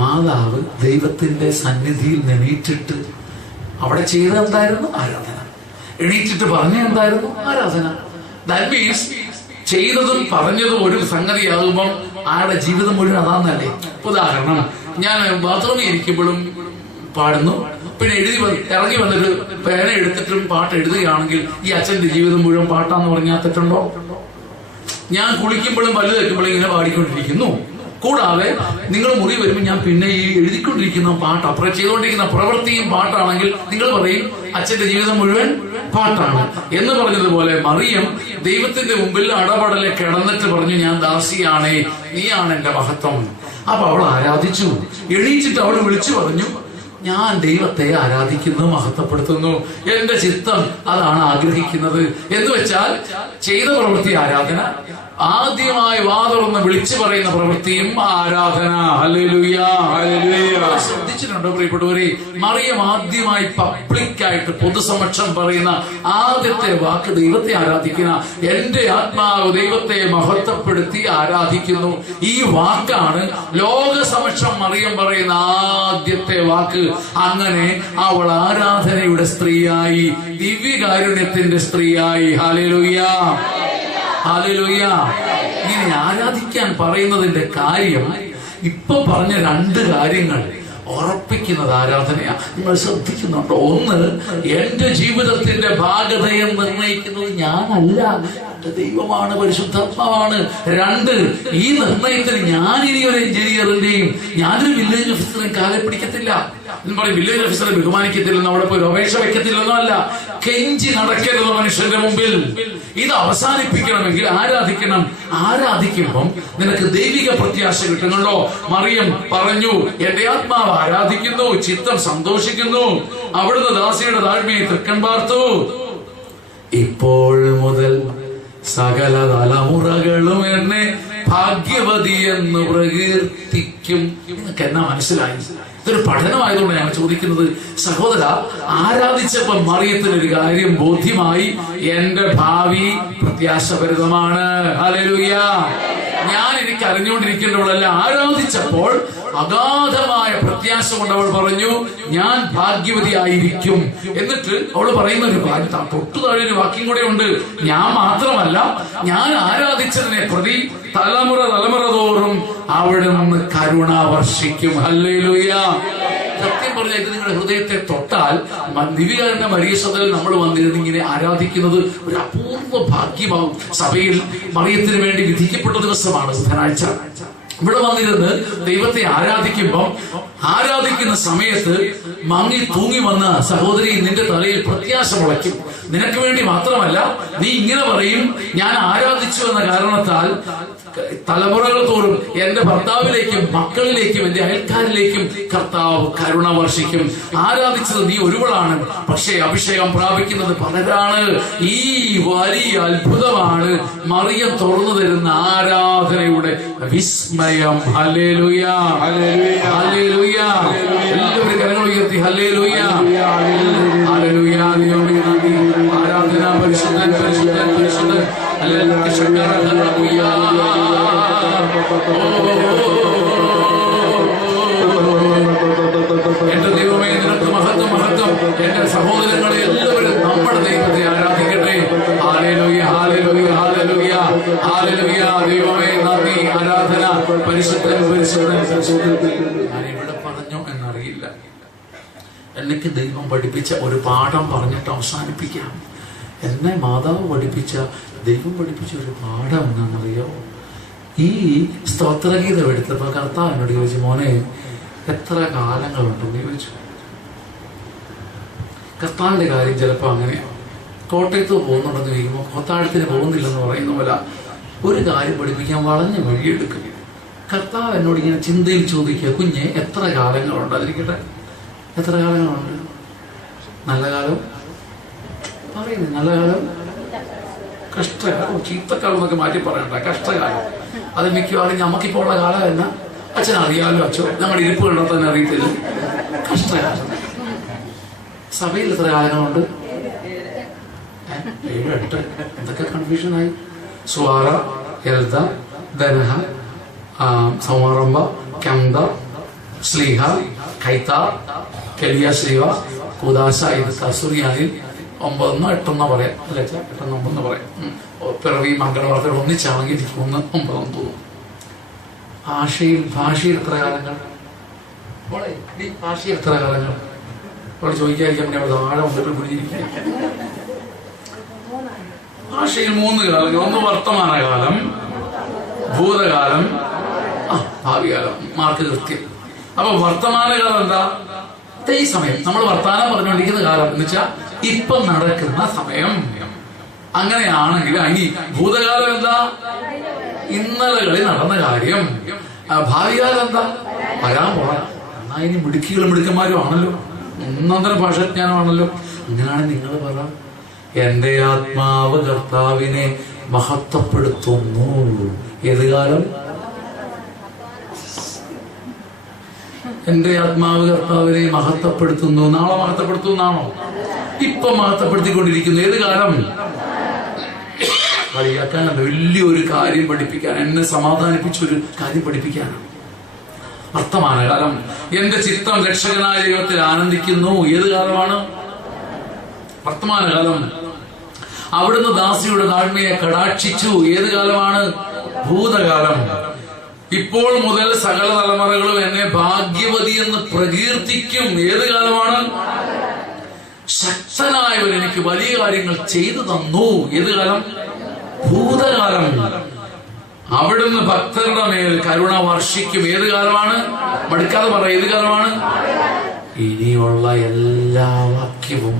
മാതാവ് ദൈവത്തിന്റെ സന്നിധിയിൽ എണീറ്റിട്ട് അവിടെ ചെയ്ത എന്തായിരുന്നു? ആരാധന. എണീറ്റിട്ട് പറഞ്ഞ എന്തായിരുന്നു? ആരാധന. ദാറ്റ് മീൻസ് ചെയ്തതും പറഞ്ഞതും ഒരു സംഗതിയാകുമ്പോൾ ആരുടെ ജീവിതം മുഴുവൻ അതാന്നല്ലേ. ഉദാഹരണം, ഞാൻ ബാത്റൂമിൽ ഇരിക്കുമ്പോഴും പാടുന്നു, പിന്നെ ഇറങ്ങി വന്നിട്ട് പേന എടുത്തിട്ടും പാട്ട് എഴുതുകയാണെങ്കിൽ ഈ അച്ഛന്റെ ജീവിതം മുഴുവൻ പാട്ടാന്ന് പറഞ്ഞാൽ തെറ്റുണ്ടോ? ഞാൻ കുളിക്കുമ്പോഴും പല്ല് തേക്കുമ്പോഴും ഇങ്ങനെ പാടിക്കൊണ്ടിരിക്കുന്നു. കൂടാതെ നിങ്ങൾ മുറി വരുമ്പോൾ ഞാൻ പിന്നെ ഈ എഴുതിക്കൊണ്ടിരിക്കുന്ന പാട്ട്, അപ്പുറം ചെയ്തുകൊണ്ടിരിക്കുന്ന പ്രവൃത്തിയും പാട്ടാണെങ്കിൽ നിങ്ങൾ പറയും അച്ഛന്റെ ജീവിതം മുഴുവൻ പാട്ടാണ് എന്ന് പറഞ്ഞതുപോലെ മറിയം ദൈവത്തിന്റെ മുമ്പിൽ അടപടലെ കിടന്നിട്ട് പറഞ്ഞു, ഞാൻ ദാസിയാണേ, നീയാണ് എന്റെ മഹത്വം. അപ്പൊ അവൾ ആരാധിച്ചു. എണീച്ചിട്ട് അവൾ വിളിച്ചു പറഞ്ഞു, ഞാൻ ദൈവത്തെ ആരാധിക്കുന്നു, മഹത്വപ്പെടുത്തുന്നു, എന്റെ ചിത്തം അതാണ് ആഗ്രഹിക്കുന്നത് എന്ന് വെച്ചാൽ ചെയ്ത പ്രവൃത്തി ആരാധന, ആദ്യമായി വാതുറന്ന് വിളിച്ചു പറയുന്ന പ്രവൃത്തിയും ആരാധന. Hallelujah, hallelujah. ശ്രദ്ധിച്ചിട്ടുണ്ടോ പ്രിയപ്പെട്ടവരെ? മറിയം ആദ്യമായി പബ്ലിക്കായിട്ട് പൊതുസമക്ഷം പറയുന്ന ആദ്യത്തെ വാക്ക് ദൈവത്തെ ആരാധിക്കുന്ന, എന്റെ ആത്മാവ് ദൈവത്തെ മഹത്വപ്പെടുത്തി ആരാധിക്കുന്നു. ഈ വാക്കാണ് ലോകസമക്ഷം മറിയം പറയുന്ന ആദ്യത്തെ വാക്ക്. അങ്ങനെ അവൾ ആരാധനയുടെ സ്ത്രീയായി, ദിവ്യകാരുണ്യത്തിന്റെ സ്ത്രീയായി. Hallelujah, hallelujah. ഇങ്ങനെ ആരാധിക്കാൻ പറയുന്നതിന്റെ കാര്യം, ഇപ്പൊ പറഞ്ഞ രണ്ട് കാര്യങ്ങൾ ഉറപ്പിക്കുന്നത് ആരാധനയാ. നിങ്ങൾ ശ്രദ്ധിക്കുന്നുണ്ടോ? ഒന്ന്, എന്റെ ജീവിതത്തിന്റെ ഭാഗതയെ നിർണയിക്കുന്നത് ഞാനല്ല, എന്റെ ദൈവമാണ്, പരിശുദ്ധാത്മാവാണ്. രണ്ട്, ഈ നിർണയത്തിന് ഞാനിനി ഒരു എഞ്ചിനീയറിന്റെയും ഞാനൊരു വില്ലേജ് ഓഫീസറെയും കാലെ പിടിക്കത്തില്ല. പറയും വില്ലേജ് ഓഫീസറെ ബഹുമാനിക്കത്തില്ലെന്നോ അവിടെ പോയി അപേക്ഷ വയ്ക്കത്തില്ലെന്നോ അല്ല. കെഞ്ചി നടക്കരുത് മനുഷ്യന്റെ മുമ്പിൽ. ഇത് അവസാനിപ്പിക്കണമെങ്കിൽ ആരാധിക്കണം. ആരാധിക്കുമ്പം നിനക്ക് ദൈവിക പ്രത്യാശ കിട്ടുന്നുണ്ടോ? മറിയം പറഞ്ഞു, എന്റെ ആത്മാവ് ആരാധിക്കുന്നു, ചിത്തം സന്തോഷിക്കുന്നു, അവിടുന്ന് ദാസിയുടെ താഴ്മയെ തൃക്കൺ പാർത്തു. ഇപ്പോൾ മുതൽ സകല തലമുറകളും എന്നെ ഭാഗ്യവതി എന്ന് പ്രകീർത്തിക്കും. നിങ്ങൾക്ക് എന്നാ മനസ്സിലായി? ഇതൊരു പഠനമായതുകൊണ്ട് ഞാൻ ചോദിക്കുന്നത്, സഹോദര, ആരാധിച്ചപ്പോൾ മറിയത്തിന് ഒരു കാര്യം ബോധ്യമായി, എന്റെ ഭാവി പ്രത്യാശഭരിതമാണ്. ഹല്ലേലൂയ. ഞാൻ എനിക്ക് അറിഞ്ഞുകൊണ്ടിരിക്കേണ്ടവളല്ല. ആരാധിച്ചപ്പോൾ അഗാധമായ പ്രത്യാശ കൊണ്ട് അവൾ പറഞ്ഞു, ഞാൻ ഭാഗ്യവതിയായിരിക്കും. എന്നിട്ട് അവൾ പറയുന്ന ഒരു കാര്യം, തൊട്ടു താഴെ ഒരു വാക്യം കൂടെ ഉണ്ട്, ഞാൻ മാത്രമല്ല, ഞാൻ ആരാധിച്ചതിനെ പ്രതി തലമുറ തോറും അവിടെ നിന്ന് കരുണ വർഷിക്കും. ഹല്ലേലൂയ. സത്യം പറഞ്ഞാൽ ഇത് നിങ്ങളുടെ ഹൃദയത്തെ തൊട്ടാൽ, ദിവ്യകാരുണ്യ മരീസതയിൽ നമ്മൾ വന്നിരുന്ന് ഇങ്ങനെ ആരാധിക്കുന്നത് ഒരു അപൂർവ ഭാഗ്യമാവും. സഭയിൽ മറിയത്തിന് വേണ്ടി വിധിക്കപ്പെട്ട ദിവസമാണ് ബുധനാഴ്ച. ഇവിടെ വന്നിരുന്ന് ദൈവത്തെ ആരാധിക്കുമ്പം, ആരാധിക്കുന്ന സമയത്ത് മങ്ങി തൂങ്ങി വന്ന സഹോദരി, നിന്റെ തലയിൽ പ്രത്യാശ മുളയ്ക്കും. നിനക്ക് വേണ്ടി മാത്രമല്ല, നീ ഇങ്ങനെ പറയും, ഞാൻ ആരാധിച്ചു എന്ന കാരണത്താൽ തലമുറകൾ തോറും എന്റെ ഭർത്താവിലേക്കും മക്കളിലേക്കും എന്റെ അയൽക്കാരിലേക്കും കർത്താവ് കരുണ വർഷിക്കും. ആരാധിച്ചത് നീ ഒരുവളാണ്, പക്ഷേ അഭിഷേകം പ്രാപിക്കുന്നത് പലരാണ്. ഈ വലിയ അത്ഭുതമാണ് മറിയം തുറന്നു തരുന്ന ആരാധനയുടെ വിസ്മയം. Hallelujah, hallelujah. എല്ലാവരും കരങ്ങൾ ഉയർത്തി ഹല്ലേലൂയ, ഹല്ലേലൂയ. ആരാധന പരിശുദ്ധൻ, പരിശുദ്ധൻ, പരിശുദ്ധൻ. എന്റെ ദൈവമേ, നിനക്ക് മഹത്വം, മഹത്വം. എന്റെ സഹോദരങ്ങളെ എല്ലാവരും നമ്മുടെ ദൈവത്തെ ആരാധിക്കട്ടെ. ഹല്ലേലൂയ, ഹല്ലേലൂയ, ഹല്ലേലൂയ, ഹല്ലേലൂയ. ദൈവമേ നന്ദി, ആരാധന, പരിശുദ്ധൻ, പരിശുദ്ധൻ, പരിശുദ്ധൻ. ഞാൻ ഇവിടെ പറഞ്ഞോ എന്നറിയില്ല. എനിക്ക് ദൈവം പഠിപ്പിച്ച ഒരു പാഠം പറഞ്ഞിട്ട് അവസാനിപ്പിക്കാം. എന്നെ മാതാവ് പഠിപ്പിച്ച, ദൈവം പഠിപ്പിച്ച ഒരു പാഠം എന്നാണെന്നറിയോ? ഈ സ്തോത്രഗീതം എടുത്തപ്പോൾ കർത്താവ് എന്നോട് ചോദിച്ചു, മോനെ എത്ര കാലങ്ങളുണ്ടെന്ന് ചോദിച്ചു. കർത്താവിന്റെ കാര്യം ചിലപ്പോൾ അങ്ങനെയാണ്. കോട്ടയത്ത് പോകുന്നുണ്ടെന്ന് ചോദിക്കുമ്പോൾ കൊത്താഴത്തിന് പോകുന്നില്ലെന്ന് പറയുന്ന പോലെ ഒരു കാര്യം പഠിപ്പിക്കാൻ വളഞ്ഞ വഴിയെടുക്കും. കർത്താവ് എന്നോട് ഇങ്ങനെ ചിന്തയിൽ ചോദിക്കുക, കുഞ്ഞെ എത്ര കാലങ്ങളുണ്ട്? അതിരിക്കട്ടെ, എത്ര കാലങ്ങളുണ്ട്? നല്ല കാലം പറയുന്നത്, നല്ല കാലം, കഷ്ടകാലം, ചീത്തക്കാലം എന്നൊക്കെ മാറ്റി പറയണ്ട, കഷ്ടകാലം. അത് മിക്കവാറും നമുക്കിപ്പോൾ ഉള്ള കാലം എന്നാ അച്ഛൻ അറിയാമല്ലോ. അച്ഛൻ ഞങ്ങളുടെ ഇരിപ്പ് കണ്ടാൽ തന്നെ അറിയത്തില്ല. കഷ്ടകാലം. സഭയിൽ എത്ര കാലങ്ങളുണ്ട്? 7, 8. എന്തൊക്കെ കൺഫ്യൂഷനായി. സ്വാറ, എൽദ, ദനഹ, സമാരംഭ, കന്ദ, സ്ലീഹ, കൈത്ത, കെലിയ, ശ്രീവ, കുദാശ. ഇത് കസുറിയാനിൽ 9 8 പറയാം, അല്ലെ? 8 9 പറയാം. പിറവി മംഗളവാർത്തകൾ ഒന്നിച്ചാണെങ്കിൽ 1 9 തോന്നും. ഭാഷയിൽ എത്ര കാലങ്ങൾ? ഭാഷയിൽ എത്ര കാലങ്ങൾ? അവിടെ ചോദിക്കാതിരിക്കാൻ പിന്നെ അവിടെ താഴെ വന്നിട്ട് കുടിയിരിക്കാൻ. ഭാഷയിൽ 3 കാലങ്ങൾ. ഒന്ന് വർത്തമാനകാലം, ഭൂതകാലം, ഭാവികാലം. മാർക്ക് കൃത്യം. അപ്പൊ വർത്തമാനകാലം എന്താ? ഈ സമയം നമ്മൾ വർത്തമാനം പറഞ്ഞുകൊണ്ടിരിക്കുന്ന കാലം എന്ന് വെച്ചാൽ ഇപ്പം നടക്കുന്ന സമയം. അങ്ങനെയാണെങ്കിൽ ഇനി ഭൂതകാലം എന്താ? ഇന്നലകളിൽ നടന്ന കാര്യം. ഭാവികാലം എന്താ? വരാൻ പോണ. ഇനി മിടുക്കന്മാരും ആണല്ലോ, ഒന്നാന്തരം ഭാഷാജ്ഞാനമാണല്ലോ. അങ്ങനെയാണ് നിങ്ങൾ പറ, എന്റെ ആത്മാവ് കർത്താവിനെ മഹത്വപ്പെടുത്തുന്നു. ഏത് കാലം? എന്റെ ആത്മാവ് കർത്താവിനെ മഹത്വപ്പെടുത്തുന്നു. നാളെ മഹത്വപ്പെടുത്തുന്നാണോ? ഇപ്പൊ മഹത്വപ്പെടുത്തിക്കൊണ്ടിരിക്കുന്നു. ഏത് കാലം? കളിയാക്കാനല്ല, വലിയൊരു കാര്യം പഠിപ്പിക്കാൻ, എന്നെ സമാധാനിപ്പിച്ചൊരു കാര്യം പഠിപ്പിക്കാനാണ്. വർത്തമാനകാലം. എന്റെ ചിത്തം രക്ഷകനായ ദൈവത്തിൽ ആനന്ദിക്കുന്നു. ഏത് കാലമാണ്? വർത്തമാനകാലം. അവിടുന്ന് ദാസിയുടെ താഴ്മയെ കടാക്ഷിച്ചു. ഏത് കാലമാണ്? ഭൂതകാലം. ഇപ്പോൾ മുതൽ സകല തലമുറകളും എന്നെ ഭാഗ്യവതി എന്ന് പ്രകീർത്തിക്കും. ഏത് കാലമാണ്? ശക്തനായവൻ എനിക്ക് വലിയ കാര്യങ്ങൾ ചെയ്തു തന്നു. ഏത് കാലം? ഭൂതകാലം. അവിടുന്ന് ഭക്തരുടെ മേൽ കരുണ വർഷിക്കും. ഏത് കാലമാണ്? മടുക്കാതെ പറ, ഏത് കാലമാണ്? ഇനിയുള്ള എല്ലാ വാക്യവും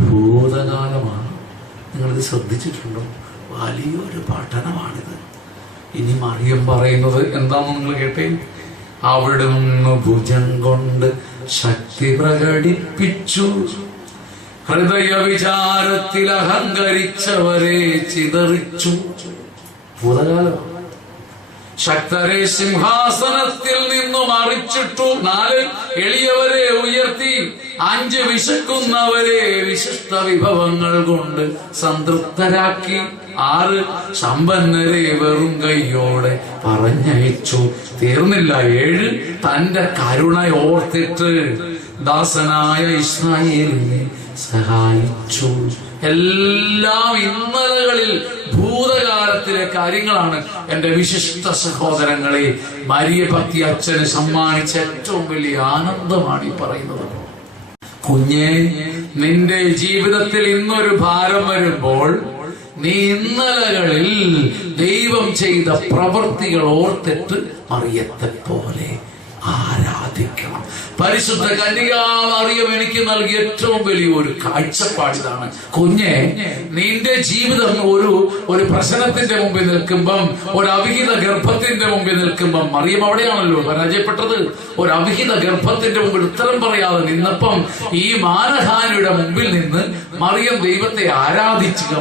ഭൂതകാലമാണ്. നിങ്ങളിത് ശ്രദ്ധിച്ചിട്ടുണ്ടോ? വലിയൊരു പഠനമാണിത്. ഇനി മറിയം പറയുന്നത് എന്താണെന്ന് നിങ്ങൾ കേട്ടേ. അവിടുന്ന് ഭുജം കൊണ്ട് ശക്തി പ്രകടിപ്പിച്ചു, ഹൃദയ വിചാരത്തിൽ അഹങ്കരിച്ചവരെ ചിതറിച്ചു. ഭൂതകാലം. ശക്തരെ സിംഹാസനത്തിൽ നിന്നും മറിച്ചിട്ടു. 4 എളിയവരെ ഉയർത്തി. 5 വിശക്കുന്നവരെ വിശിഷ്ട വിഭവങ്ങൾ കൊണ്ട് സംതൃപ്തരാക്കി. 6 സമ്പന്നരെ വെറും കൈയോടെ പറഞ്ഞയച്ചു. തീർന്നില്ല. 7 തന്റെ കരുണ ഓർത്തിട്ട് ദാസനായ ഇസ്രായേലിനെ സഹായിച്ചു. എല്ലാം ഇന്നലകളിൽ ഭൂതകാലത്തിലെ കാര്യങ്ങളാണ്. എന്റെ വിശിഷ്ട സഹോദരങ്ങളെ, മരിയ ഭക്തി അച്ഛന് സമ്മാനിച്ച ഏറ്റവും വലിയ ആനന്ദമാണ് ഈ പറയുന്നത്. കുഞ്ഞെ, നിന്റെ ജീവിതത്തിൽ ഇന്നൊരു ഭാരം വരുമ്പോൾ നീ ഇന്നലകളിൽ ദൈവം ചെയ്ത പ്രവൃത്തികൾ ഓർത്തിട്ട് മറിയത്തെ പോലെ ആരാധിക്കണം. പരിശുദ്ധ കന്യകാമറിയം എനിക്ക് നൽകിയ ഏറ്റവും വലിയ ഒരു കാഴ്ചപ്പാടിതാണ്. കുഞ്ഞെ, നിന്റെ ജീവിതം ഒരു പ്രശ്നത്തിന്റെ മുമ്പിൽ നിൽക്കുമ്പം, ഒരു അവിഹിത ഗർഭത്തിന്റെ മുമ്പിൽ നിൽക്കുമ്പം, മറിയം അവിടെയാണല്ലോ പരാജയപ്പെട്ടത്. ഒരു അവിഹിത ഗർഭത്തിന്റെ മുമ്പിൽ ഉത്തരം പറയാതെ നിന്നപ്പം ഈ മാനഹാനിയുടെ മുമ്പിൽ നിന്ന് മറിയം ദൈവത്തെ ആരാധിക്കുക,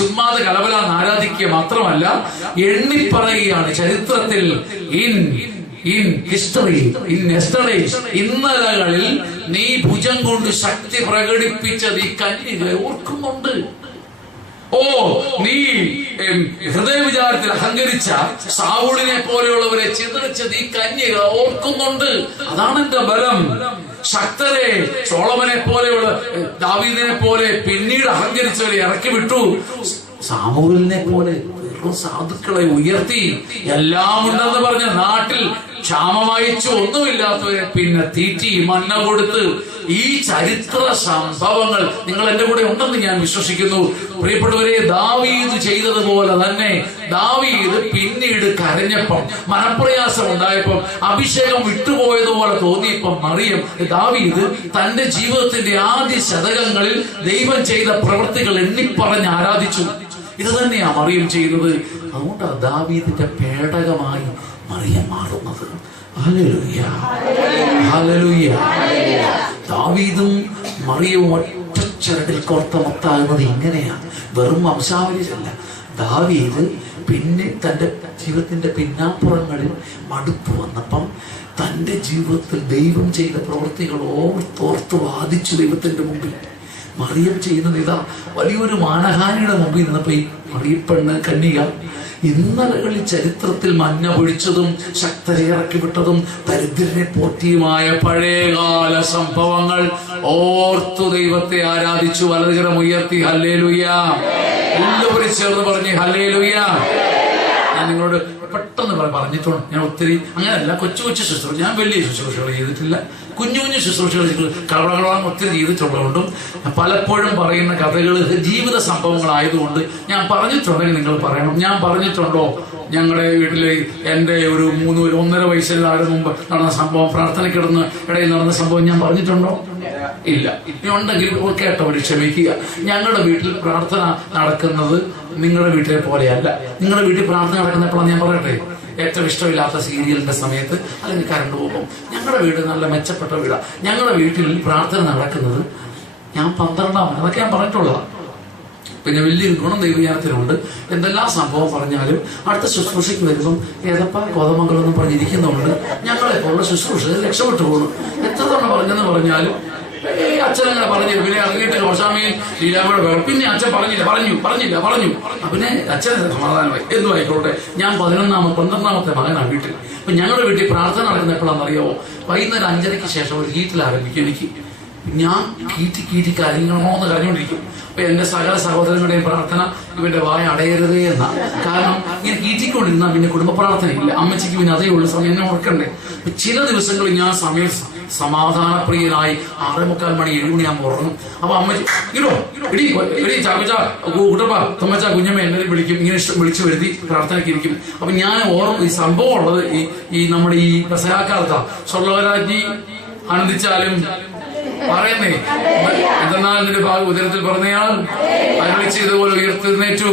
ചുമ്മാതെ കലവലാന്ന് ആരാധിക്കുക മാത്രമല്ല, എണ്ണിപ്പറയുകയാണ്. ചരിത്രത്തിൽ ഇന്നലകളിൽ നീ ഭുജം കൊണ്ട് ശക്തി പ്രകടിപ്പിച്ചത് ഈ കന്യക ഓർക്കുന്നുണ്ട്. ഓ, നീ ഹൃദയവിചാരത്തിൽ അഹങ്കരിച്ച സാവൂളിനെ പോലെയുള്ളവരെ ചിതറിച്ചത് ഈ കന്യക ഓർക്കുന്നുണ്ട്. അതാണ് എന്റെ ബലം. ശക്തരെ, സോളമനെ പോലെയുള്ള, ദാവീദിനെ പോലെ പിന്നീട് അഹങ്കരിച്ചവരെ ഇറക്കി വിട്ടു. സാമൂലിനെ പോലെ സാധുക്കളെ ഉയർത്തി. എല്ലാം ഉണ്ടെന്ന് പറഞ്ഞ നാട്ടിൽ ക്ഷാമമയച്ചു ഒന്നുമില്ലാത്തവരെ പിന്നെ തീറ്റി മന്ന കൊടുത്ത്. ഈ ചരിത്ര സംഭവങ്ങൾ നിങ്ങൾ എന്റെ കൂടെ ഉണ്ടെന്ന് ഞാൻ വിശ്വസിക്കുന്നു. പ്രിയപ്പെട്ടവരെ, ദാവീദ് ചെയ്തതുപോലെ തന്നെ ദാവീദ് പിന്നീട് കരഞ്ഞപ്പം, മനപ്രയാസം ഉണ്ടായപ്പം, അഭിഷേകം വിട്ടുപോയതുപോലെ തോന്നിയപ്പം മറിയം ദാവീദ് തന്റെ ജീവിതത്തിന്റെ ആദ്യ ശതകങ്ങളിൽ ദൈവം ചെയ്ത പ്രവൃത്തികൾ എണ്ണിപ്പറഞ്ഞ് ആരാധിച്ചു. ഇത് തന്നെയാ മറിയം ചെയ്തത്. അതുകൊണ്ടാണ് ദാവീദിന്റെ പേടകമായി മറിയം മാറുന്നത്. ഹല്ലേലൂയ, ഹല്ലേലൂയ. ദാവീദും മറിയവും ഒറ്റച്ചരടിൽ കോർത്ത മുത്താകുന്നത് ഇങ്ങനെയാ, വെറും വംശാവലിയല്ല. ദാവീദ് പിന്നെ തന്റെ ജീവിതത്തിന്റെ പിന്നാമ്പുറങ്ങളിൽ മടുപ്പ് വന്നപ്പം തന്റെ ജീവിതത്തിൽ ദൈവം ചെയ്ത പ്രവൃത്തികൾ ഓർത്തോർത്ത് വാദിച്ചു ദൈവത്തിന്റെ മുമ്പിൽ. മറിയം ചെയ്യുന്നത് ഇതാ, വലിയൊരു മാനഹാനിയുടെ മുമ്പിൽ നിന്നപ്പോ ഈ മറിയപ്പെണ്ണ് കന്യക ഇന്നലകളിൽ ചരിത്രത്തിൽ മഞ്ഞ പൊഴിച്ചതും ശക്തരെ ഇറക്കി വിട്ടതും ദരിദ്രനെ പോറ്റിയുമായ പഴയകാല സംഭവങ്ങൾ ഓർത്തു ദൈവത്തെ ആരാധിച്ചു. വലതുകരം ഉയർത്തി ഹല്ലേലൂയ. എല്ലാവരും ചേർന്ന് പറഞ്ഞ് ഹല്ലേലൂയ. ഞാൻ നിങ്ങളോട് പെട്ടെന്ന് പറഞ്ഞിട്ടുണ്ട്. ഞാൻ ഒത്തിരി അങ്ങനെയല്ല, കൊച്ചു കൊച്ചു ശുശ്രൂഷ, ഞാൻ വലിയ ശുശ്രൂഷകൾ ചെയ്തിട്ടില്ല, കുഞ്ഞു കുഞ്ഞു ശുശ്രൂഷകൾ കളകളാണ് ഒത്തിരി ചെയ്തിട്ടുള്ളതുകൊണ്ടും പലപ്പോഴും പറയുന്ന കഥകൾ ജീവിത സംഭവങ്ങളായതുകൊണ്ട് ഞാൻ പറഞ്ഞിട്ടുണ്ടെങ്കിൽ നിങ്ങൾ പറയണം. ഞാൻ പറഞ്ഞിട്ടുണ്ടോ? ഞങ്ങളുടെ വീട്ടില് എൻ്റെ ഒരു 1.5 വയസ്സിൽ മുമ്പ് നടന്ന സംഭവം, പ്രാർത്ഥനയ്ക്കിടന്ന് ഇടയിൽ നടന്ന സംഭവം ഞാൻ പറഞ്ഞിട്ടുണ്ടോ? ഇല്ല. ഇനി ഉണ്ടെങ്കിൽ കേട്ടവർ ക്ഷമിക്കുക. ഞങ്ങളുടെ വീട്ടിൽ പ്രാർത്ഥന നടക്കുന്നത് നിങ്ങളുടെ വീട്ടിലെ പോലെയല്ല. നിങ്ങളുടെ വീട്ടിൽ പ്രാർത്ഥന നടക്കുന്ന എപ്പോഴാണ് ഞാൻ പറയട്ടെ? ഏറ്റവും ഇഷ്ടമില്ലാത്ത സീരിയലിന്റെ സമയത്ത്, അല്ലെങ്കിൽ കറണ്ട് പോകുമ്പോൾ. ഞങ്ങളുടെ വീട് നല്ല മെച്ചപ്പെട്ട വീടാണ്. ഞങ്ങളുടെ വീട്ടിൽ പ്രാർത്ഥന നടക്കുന്നത് ഞാൻ 12 അതൊക്കെ ഞാൻ പറഞ്ഞിട്ടുള്ളതാണ്. പിന്നെ വലിയൊരു ഗുണം ദൈവജ്ഞാനത്തിനുണ്ട്. എന്തെല്ലാം സംഭവം പറഞ്ഞാലും അടുത്ത ശുശ്രൂഷയ്ക്ക് വരുമ്പം ഏതപ്പ കോതമംഗലം പറഞ്ഞിരിക്കുന്നുണ്ട് ഞങ്ങളെപ്പോലുള്ള ശുശ്രൂഷ രക്ഷപ്പെട്ടു പോകുന്നു. എത്ര തവണ പറഞ്ഞെന്ന് പറഞ്ഞാലും അച്ഛനങ്ങനെ പറഞ്ഞു. പിന്നെ ഇറങ്ങിയിട്ട് റോഷാമയിൽ ലീലാമ്മയുടെ വേണം. പിന്നെ അച്ഛൻ പറഞ്ഞു. പിന്നെ അച്ഛൻ സമാധാനമായി. എന്തും ആയിക്കോട്ടെ. ഞാൻ 12ാമത്തെ മകനാണ് വീട്ടിൽ. അപ്പൊ ഞങ്ങളുടെ വീട്ടിൽ പ്രാർത്ഥന നടക്കുന്ന എപ്പോഴാണെന്നറിയാമോ? വൈകുന്നേരം 5:30 ശേഷം ഒരു ഹീറ്റിൽ ആരംഭിക്കും. എനിക്ക് ഞാൻ കീറ്റി കരഞ്ഞണമോ എന്ന് കരഞ്ഞുകൊണ്ടിരിക്കും. അപ്പൊ എന്റെ സകല സഹോദരങ്ങളുടെയും പ്രാർത്ഥന ഇവന്റെ വായ അടയരുതേ എന്നാണ്. കാരണം ഇങ്ങനെ കീറ്റിക്കൊണ്ടിരുന്നാൽ പിന്നെ കുടുംബ പ്രാർത്ഥനയില്ല. അമ്മച്ചിക്ക് പിന്നെ അതേ ഉള്ള സമയം എന്നെ ഓർക്കണ്ടേ. ചില ദിവസങ്ങളിൽ ഞാൻ സമയം സമാധാനപ്രിയനായി 6:45 മണി 7 മണിയാകുമ്പോൾ ഉറങ്ങും. അപ്പൊ അമ്മച്ചി എടി ചാക്കച്ച കുട്ടപ്പ തുമ്മച്ച കുഞ്ഞമ്മ എന്നെ വിളിക്കും. ഇങ്ങനെ വിളിച്ചു വരുത്തി പ്രാർത്ഥനയ്ക്ക് ഇരിക്കും. അപ്പൊ ഞാൻ ഈ സംഭവം ഉള്ളത് ഈ നമ്മുടെ ഈ പ്രസയാക്കാലത്താ. സ്വർലോകരാജ്ഞി ആനന്ദിച്ചാലും പറയുന്നേ, എന്തെന്നാൽ നിന്റെ ഭാഗം ഉദരത്തിൽ പറഞ്ഞയാൾ അരുളിച്ച് ഇതുപോലെ ഉയർത്തിരുന്നേറ്റു.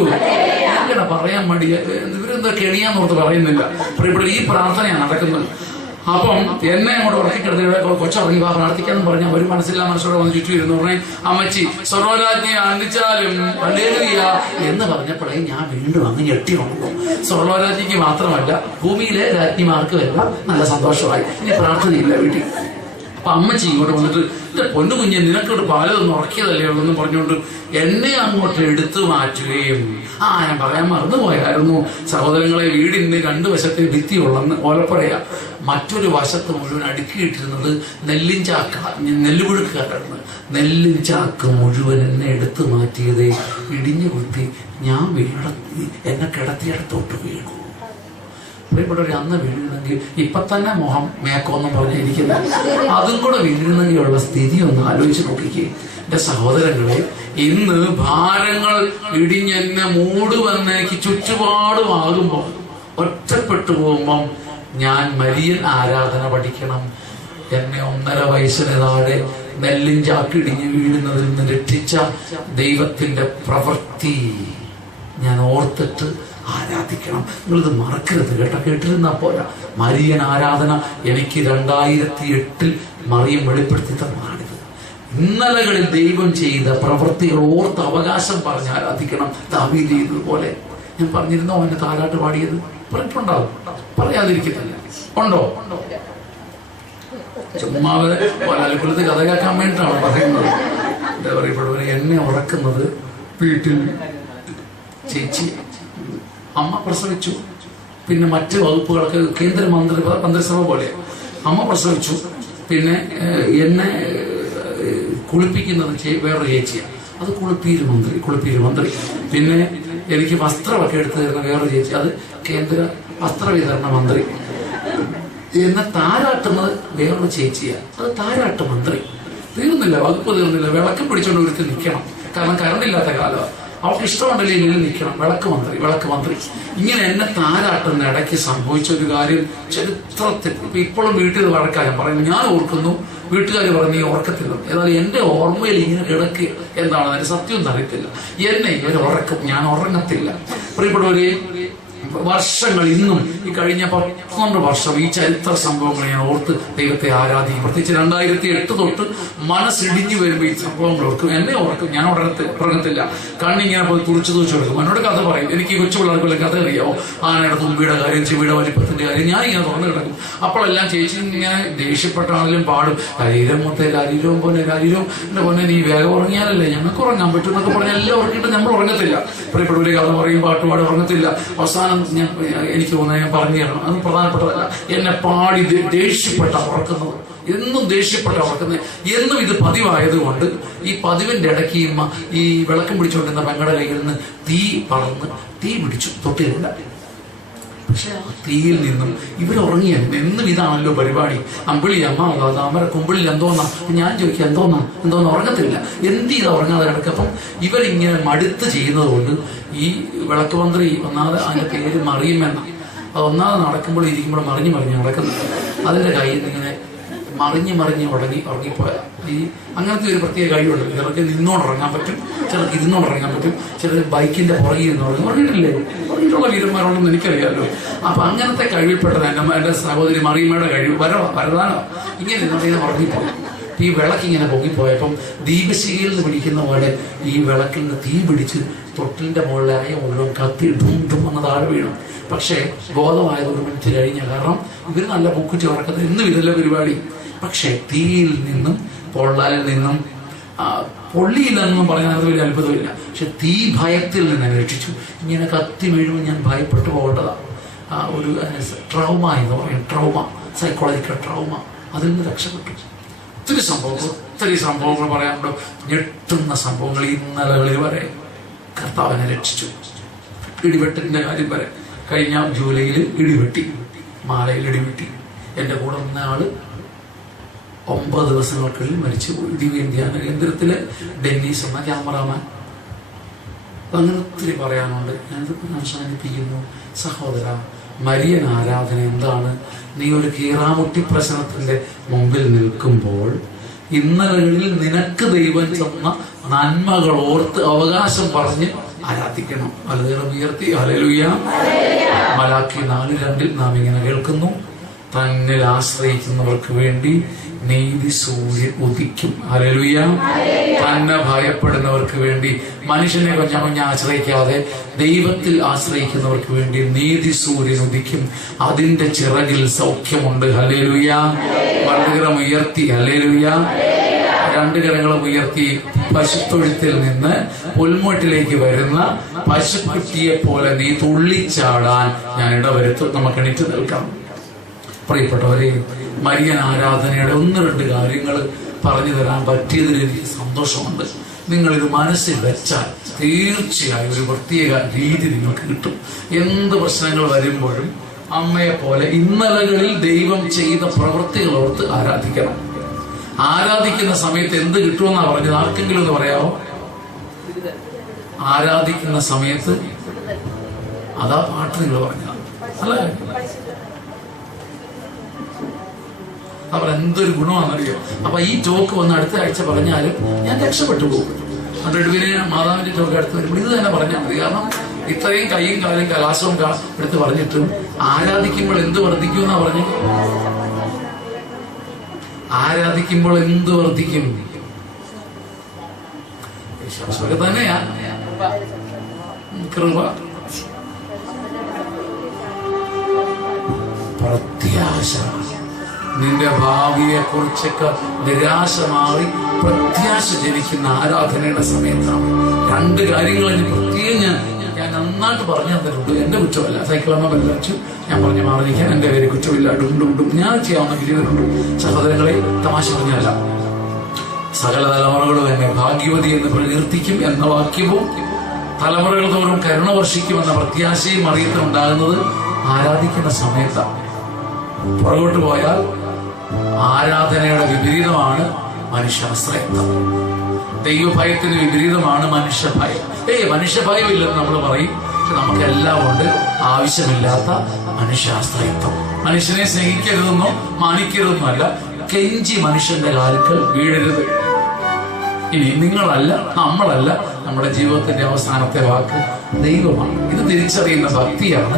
ഇങ്ങനെ പറയാൻ മടി. ഇവരെന്താ കെണിയാന്നോർത്ത് പറയുന്നില്ല. ഈ പ്രാർത്ഥനയാണ് നടക്കുന്നത്. അപ്പം എന്നെ അങ്ങോട്ട് ഉറക്കിക്കിടത്തി കൊച്ചിറങ്ങി പ്രാർത്ഥിക്കാന്ന് പറഞ്ഞാൽ ഒരു മനസ്സോടെ വന്ന് ചുറ്റും ഇരുന്ന് പറഞ്ഞേ, അമ്മച്ചി സ്വർലോകരാജ്ഞി ആനന്ദിച്ചാലും ഹല്ലേലൂയ എന്ന് പറഞ്ഞപ്പോഴേ ഞാൻ വീണ്ടും അങ്ങ് ഞെട്ടി ഉണർന്നു. സ്വർലോകരാജ്ഞിക്ക് മാത്രമല്ല ഭൂമിയിലെ രാജ്ഞിമാർക്കും എല്ലാം നല്ല സന്തോഷമായി. ഇനി പ്രാർത്ഥനയില്ല വീട്ടിൽ. അപ്പൊ അമ്മച്ചി ഇങ്ങോട്ട് വന്നിട്ട്, എന്റെ പൊന്നു കുഞ്ഞെ നിനക്കോട് പാലൊന്നും ഉറക്കിയതല്ലേ ഉള്ളെന്ന് പറഞ്ഞുകൊണ്ട് എന്നെ അങ്ങോട്ട് എടുത്തു മാറ്റുകയും, ഞാൻ പറയാൻ മറന്നുപോയായിരുന്നു സഹോദരങ്ങളെ, വീടിന് 2 വശത്തെ ഭിത്തിയുള്ളെന്ന് ഓലപ്പുഴയാ. മറ്റൊരു വശത്ത് മുഴുവൻ അടുക്കിയിട്ടിരുന്നത് നെല്ലുപുഴുക്കാരാണ്. നെല്ലിൻചാക്ക് മുഴുവൻ എന്നെ എടുത്തു മാറ്റിയതേ ഇടിഞ്ഞു കുത്തി ഞാൻ എന്നെ കിടത്തിയെടുത്തോട്ട് വീണു. പ്രിയപ്പെട്ടവരെ, അന്ന് വീഴുന്നെങ്കിൽ ഇപ്പൊ തന്നെ മോഹം മേക്കോന്നും പറഞ്ഞിരിക്കുന്നത്, അതും കൂടെ വീഴുന്നെങ്കിലുള്ള സ്ഥിതി ഒന്ന് ആലോചിച്ച് നോക്കിക്കേ. എന്റെ സഹോദരങ്ങളെ, ഇന്ന് ഭാരങ്ങൾ ഇടിഞ്ഞെന്നെ മൂടുവന്നേക്ക് ചുറ്റുപാടുമാകുമ്പോൾ, ഒറ്റപ്പെട്ടു പോകുമ്പം ഞാൻ മരിയൻ ആരാധന പഠിക്കണം. എന്നെ 1.5 വയസ്സിന് താഴെ നെല്ലിൻ ചാക്കിടിഞ്ഞ് വീഴുന്നതിൽ നിന്ന് രക്ഷിച്ച ദൈവത്തിന്റെ പ്രവൃത്തി ഞാൻ ഓർത്തിട്ട് ആരാധിക്കണം. നിങ്ങളിത് മറക്കരുത് കേട്ടോ. കേട്ടിരുന്നാ പോരാ. മരിയൻ ആരാധന എനിക്ക് 2008 മറിയം വെളിപ്പെടുത്തി തന്നതാണിത്. ഇന്നലകളിൽ ദൈവം ചെയ്ത പ്രവൃത്തികൾ ഓർത്ത് അവകാശം പറഞ്ഞ് ആരാധിക്കണം. ദാവീദ് ചെയ്തതുപോലെ. ഞാൻ പറഞ്ഞിരുന്നോ അവന്റെ താരാട്ട് പാടിയത്? പറഞ്ഞിട്ടുണ്ടാവും, പറയാതിരിക്കുന്നില്ല. ഉണ്ടോ? ചുമ്മാതെ അൽക്കുലത്ത് കഥ കേൾക്കാൻ വേണ്ടിയിട്ടാണ് പറയുന്നത്. എന്താ പറയപ്പെടുന്നത്? എന്നെ ഉറക്കുന്നത് വീട്ടിൽ ചേച്ചി അമ്മ പ്രസവിച്ചു. പിന്നെ മറ്റ് വകുപ്പുകളൊക്കെ കേന്ദ്ര മന്ത്രിസഭ പോലെ അമ്മ പ്രസവിച്ചു. പിന്നെ എന്നെ കുളിപ്പിക്കുന്നത് വേറൊരു ചേച്ചിയാണ്. അത് കുളിപ്പീര് മന്ത്രി. പിന്നെ എനിക്ക് വസ്ത്രമൊക്കെ എടുത്തു തരുന്ന വേറൊരു ചേച്ചി, അത് കേന്ദ്ര വസ്ത്രവിതരണ മന്ത്രി. എന്നെ താരാട്ടുന്നത് വേറൊരു ചേച്ചിയാണ്, അത് താരാട്ട് മന്ത്രി. തീർന്നില്ല, വകുപ്പ് തീർന്നില്ല. വിളക്ക് പിടിച്ചോണ്ട് ഒരുത്തി നിൽക്കണം. കാരണം കറണ്ടില്ലാത്ത കാലമാണ്. അവർക്ക് ഇഷ്ടമുണ്ടല്ലോ ഇങ്ങനെ നിൽക്കണം. വിളക്ക് മന്ത്രി. ഇങ്ങനെ എന്നെ താരാട്ടുന്ന ഇടയ്ക്ക് സംഭവിച്ച ഒരു കാര്യം ചരിത്രത്തിൽ ഇപ്പോഴും വീട്ടിൽ വഴക്കാരം പറയുന്നത് ഞാൻ ഓർക്കുന്നു. വീട്ടുകാർ പറഞ്ഞ് ഓർക്കത്തില്ല. ഏതായാലും എന്റെ ഓർമ്മയിൽ ഇങ്ങനെ കിടക്ക് എന്താണ് അതിന്റെ സത്യം ഒന്നും അറിയത്തില്ല. എന്നെ ഇവർ ഉറക്കും, ഞാൻ ഉറങ്ങത്തില്ല. പ്രിയപ്പെട്ടവരെ, വർഷങ്ങൾ ഇന്നും ഈ കഴിഞ്ഞ 12 വർഷം ഈ ചരിത്ര സംഭവങ്ങൾ ഞാൻ ഓർത്ത് ദൈവത്തെ ആരാധിക്കും. പ്രത്യേകിച്ച് 2008 തൊട്ട് മനസ്സിടിഞ്ഞു വരുമ്പോൾ ഈ സംഭവങ്ങൾ ഓർക്കും. എന്നെ ഓർക്കും, ഞാൻ ഉറങ്ങത്തില്ല. കണ്ണിങ്ങനെ പോയി തുറിച്ചു കൊടുക്കും. എന്നോട് കഥ പറയും. എനിക്ക് കൊച്ചു പിള്ളേർക്കുള്ള കഥ അറിയാമോ? ആനയുടെ തുമ്പിയുടെ കാര്യം, ചെവിയുടെ വലിപ്പത്തിന്റെ കാര്യം. ഞാൻ ഇങ്ങനെ തുറന്നു കിടക്കും. അപ്പോഴെല്ലാം ചേച്ചി ഇങ്ങനെ ദേഷ്യപ്പെട്ടാണെങ്കിലും പാടും, ശരീരം പോലെ എന്റെ പൊന്നെ നീ വേഗം ഉറങ്ങിയാലല്ലേ ഞങ്ങൾക്ക് ഉറങ്ങാൻ പറ്റും എന്നൊക്കെ പറഞ്ഞാൽ എല്ലാം ഉറങ്ങിയിട്ട് നമ്മൾ ഉറങ്ങത്തില്ല. പ്രിയപ്പെട്ടവരെ, കഥ പറയും, പാട്ടുപാട് ഉറങ്ങത്തില്ല. അവസാനം എനിക്ക് തോന്നുന്നത് ഞാൻ പറഞ്ഞു തരണം, അത് പ്രധാനപ്പെട്ടതല്ല. എന്നെ പാടി ദേഷ്യപ്പെട്ട ഉറക്കുന്നത്, എന്നും ദേഷ്യപ്പെട്ട ഉറക്കുന്നത്. എന്നും ഇത് പതിവായതുകൊണ്ട് ഈ പതിവിന്റെ ഇടയ്ക്ക് ഈ വിളക്കം പിടിച്ചുകൊണ്ടിരുന്ന പെങ്ങളുടെ കയ്യിൽ നിന്ന് തീ പിടിച്ചു. തൊട്ടിലില്ല. പക്ഷെ ആ തീയിൽ നിന്നും ഇവരുറങ്ങിയ എന്നും ഇതാണല്ലോ പരിപാടി. അമ്പിളി അമ്മ താമര കുമ്പിളിൽ എന്തോന്നാ, ഞാൻ ചോദിക്കുക എന്തോന്നാ ഉറങ്ങത്തില്ല. എന്ത് ചെയ്താ ഉറങ്ങാതെ കിടക്കുക? അപ്പം ഇവരിങ്ങനെ മടുത്ത് ചെയ്യുന്നത് കൊണ്ട് ഈ വിളക്ക് മന്ത്രി ഒന്നാമത് അതിന്റെ പേര് മറിയുമെന്ന, അത് ഒന്നാമത് നടക്കുമ്പോൾ ഇരിക്കുമ്പോൾ മറിഞ്ഞ് നടക്കുന്നത്. അതിന്റെ കയ്യിൽ നിന്ന് ഇങ്ങനെ മറിഞ്ഞ് ഉറങ്ങിപ്പോയ ഈ അങ്ങനത്തെ ഒരു പ്രത്യേക കഴിവുണ്ട്. ചിലർക്ക് നിന്നോണ്ടിറങ്ങാൻ പറ്റും, ചിലർക്ക് ഇരുന്നോണ്ടിറങ്ങാൻ പറ്റും, ചിലർ ബൈക്കിന്റെ പുറകിൽ ഇരുന്നോണ്ട് പറഞ്ഞിട്ടില്ലേ, പറഞ്ഞിട്ടുള്ള വീരന്മാരുണ്ടെന്ന് എനിക്കറിയാമല്ലോ. അപ്പൊ അങ്ങനത്തെ കഴിവിൽപ്പെട്ടത് എന്റെ സഹോദരി മറിയമ്മയുടെ കഴിവ് വരതാനോ ഇങ്ങനെ ഇരുന്നോണ്ട് ഉറങ്ങിപ്പോയി. ഈ വിളക്കിങ്ങനെ പൊങ്ങിപ്പോയപ്പം ദീപശികയിൽ നിന്ന് പിടിക്കുന്ന പോലെ ഈ വിളക്കിൽ നിന്ന് തീ പിടിച്ച് തൊട്ടിലിന്റെ മുകളിലായ മുഴുവൻ കത്തി ഡും എന്ന് താഴെ വീണു. പക്ഷേ ബോധമായത് 1 മിനിറ്റ് കഴിഞ്ഞ, കാരണം ഇവർ നല്ല പൊക്കിച്ച് ഉറക്കുന്നത് എന്നും ഇതല്ല പരിപാടി. പക്ഷെ തീയിൽ നിന്നും പൊള്ളലിൽ നിന്നും പൊള്ളിയില്ലെന്നും പറഞ്ഞാൽ അത് വലിയ അത്ഭുതമില്ല. പക്ഷെ തീ ഭയത്തിൽ നിന്ന് എന്നെ രക്ഷിച്ചു. ഇങ്ങനെ കത്തി വീഴുമ്പോൾ ഞാൻ ഭയപ്പെട്ടു പോകേണ്ടതാണ്. ഒരു ട്രൗമ എന്ന് പറയും, സൈക്കോളജിക്കൽ ട്രൗമ, അതിൽ നിന്ന് രക്ഷപ്പെട്ടു. ഒത്തിരി സംഭവങ്ങൾ പറയാനുണ്ട്. ഞെട്ടുന്ന സംഭവങ്ങൾ ഇന്നലകളിൽ വരെ കർത്താവിനെ രക്ഷിച്ചു. ഇടിവെട്ടിന്റെ കാര്യം വരെ കഴിഞ്ഞ ജൂലൈയിൽ ഇടിവെട്ടി, മാലയിൽ ഇടിവെട്ടി. എൻ്റെ കൂടെ വന്ന ആള് 9 ദിവസങ്ങൾക്കുള്ളിൽ മരിച്ചുപോയി. ദിവ്യൻ ധ്യാന കേന്ദ്രത്തിലെ ഡെന്നീസ് എന്ന ക്യാമറാമാൻ. അങ്ങനെ ഒത്തിരി പറയാനുണ്ട്. ഞാനിത് അവസാനിപ്പിക്കുന്നു. സഹോദര, മരിയൻ ആരാധന എന്താണ്? നീ ഒരു കീറാമുട്ടി പ്രശ്നത്തിന്റെ മുമ്പിൽ നിൽക്കുമ്പോൾ ഇന്നലകളിൽ നിനക്ക് ദൈവം തന്ന നന്മകൾ ഓർത്ത് അവകാശം പറഞ്ഞ് ആരാധിക്കണം. വലതുകരം ഉയർത്തി ഹല്ലേലൂയ. മലാക്കി 4:2 നാം ഇങ്ങനെ കേൾക്കുന്നു, തന്നിൽ ആശ്രയിക്കുന്നവർക്ക് വേണ്ടി നീതി സൂര്യൻ ഉദിക്കും. ഹല്ലേലൂയ. തന്നെ ഭയപ്പെടുന്നവർക്ക് വേണ്ടി, മനുഷ്യനെ കൊഞ്ഞ ആശ്രയിക്കാതെ ദൈവത്തിൽ ആശ്രയിക്കുന്നവർക്ക് വേണ്ടി നീതി സൂര്യൻ ഉദിക്കും. അതിന്റെ ചിറകിൽ സൗഖ്യമുണ്ട്. ഹല്ലേലൂയ. വലതുകരം ഉയർത്തി ഹല്ലേലൂയ. 2 കരങ്ങളും ഉയർത്തി പശുത്തൊഴുത്തിൽ നിന്ന് പുൽമൂട്ടിലേക്ക് വരുന്ന പശുക്കുട്ടിയെ പോലെ നീ തുള്ളിച്ചാടാൻ ഞാൻ ഇടവരുത്തും. നമുക്ക് എണീറ്റ് നിൽക്കാം. പ്രിയപ്പെട്ടവരെ, മരിയൻ ആരാധനയുടെ 1-2 കാര്യങ്ങൾ പറഞ്ഞു തരാൻ പറ്റിയതിൽ എനിക്ക് സന്തോഷമുണ്ട്. നിങ്ങളിത് മനസ്സിൽ വെച്ചാൽ തീർച്ചയായും ഒരു പ്രത്യേക രീതി നിങ്ങൾക്ക് കിട്ടും. എന്ത് പ്രശ്നങ്ങൾ വരുമ്പോഴും അമ്മയെ പോലെ ഇന്നലകളിൽ ദൈവം ചെയ്ത പ്രവൃത്തികൾ ഓർത്ത് ആരാധിക്കണം. ആരാധിക്കുന്ന സമയത്ത് എന്ത് കിട്ടുമെന്നാ പറഞ്ഞത്? ആർക്കെങ്കിലും ഒന്ന് പറയാമോ? ആരാധിക്കുന്ന സമയത്ത് അതാ പാട്ട് നിങ്ങൾ പറഞ്ഞതാണ് അല്ലേ? അവർ എന്തൊരു ഗുണമാണെന്നറിയോ? അപ്പൊ ഈ ടോക്ക് വന്ന് അടുത്ത ആഴ്ച പറഞ്ഞാലും ഞാൻ രക്ഷപ്പെട്ടു പോകും. അതുകൊണ്ട് മാതാവിന്റെ ടോക്ക് അടുത്ത് വരുമ്പോൾ ഇത് തന്നെ പറഞ്ഞാൽ മതി. കാരണം ഇത്രയും കൈയും കാലും കലാശവും എടുത്ത് പറഞ്ഞിട്ടും ആരാധിക്കുമ്പോൾ എന്ത് വർദ്ധിക്കുമെന്നാ പറഞ്ഞു? ആരാധിക്കുമ്പോൾ എന്ത് വർദ്ധിക്കും? വിശ്വാസമൊക്കെ തന്നെയാ, കൃപ, പ്രത്യാശ. നിന്റെ ഭാവിയെ കുറിച്ചൊക്കെ നിരാശ മാറി പ്രത്യാശ ജനിക്കുന്ന ആരാധനയുടെ സമയത്താണ്. 2 കാര്യങ്ങൾ എനിക്ക് പ്രത്യേകം ഞാൻ നന്നായിട്ട് പറഞ്ഞു തന്നിട്ടുണ്ട്. എന്റെ കുറ്റമല്ല, സൈക്കിളമ്മ ബെല്ലച്ചു ഞാൻ പറഞ്ഞു മാറിയിരിക്കാൻ എന്റെ പേര് കുറ്റമില്ല. ഡും ഞാൻ ചെയ്യാവുന്ന ചെയ്തിട്ടുണ്ട്. സഹോദരങ്ങളെ, തമാശ പറഞ്ഞല്ല. സകല തലമുറകളും എന്നെ ഭാഗ്യവതി എന്ന് പ്രകീർത്തിക്കും എന്ന വാക്യവും തലമുറകൾ തോറും കരുണ വർഷിക്കുമെന്ന പ്രത്യാശയും മറിയത്തിനുണ്ടാകുന്നത് ആരാധിക്കുന്ന സമയത്താണ്. പുറകോട്ട് പോയാൽ ആരാധനയുടെ വിപരീതമാണ് മനുഷ്യാശ്രയത്വം. ദൈവഭയത്തിന് വിപരീതമാണ് മനുഷ്യഭയം. മനുഷ്യഭയം ഇല്ലെന്ന് നമ്മൾ പറയും, പക്ഷെ നമുക്കെല്ലാം ഉണ്ട് ആവശ്യമില്ലാത്ത മനുഷ്യാശ്രയത്വം. മനുഷ്യനെ സ്നേഹിക്കരുതെന്നോ മാനിക്കരുതെന്നോ അല്ല, കെഞ്ചി മനുഷ്യന്റെ കാലുകൾ വീഴരുത്. ഇനി നിങ്ങളല്ല, നമ്മളല്ല, നമ്മുടെ ജീവിതത്തിന്റെ അവസാനത്തെ വാക്ക് ദൈവമാണ്. ഇത് തിരിച്ചറിയുന്ന ഭക്തിയാണ്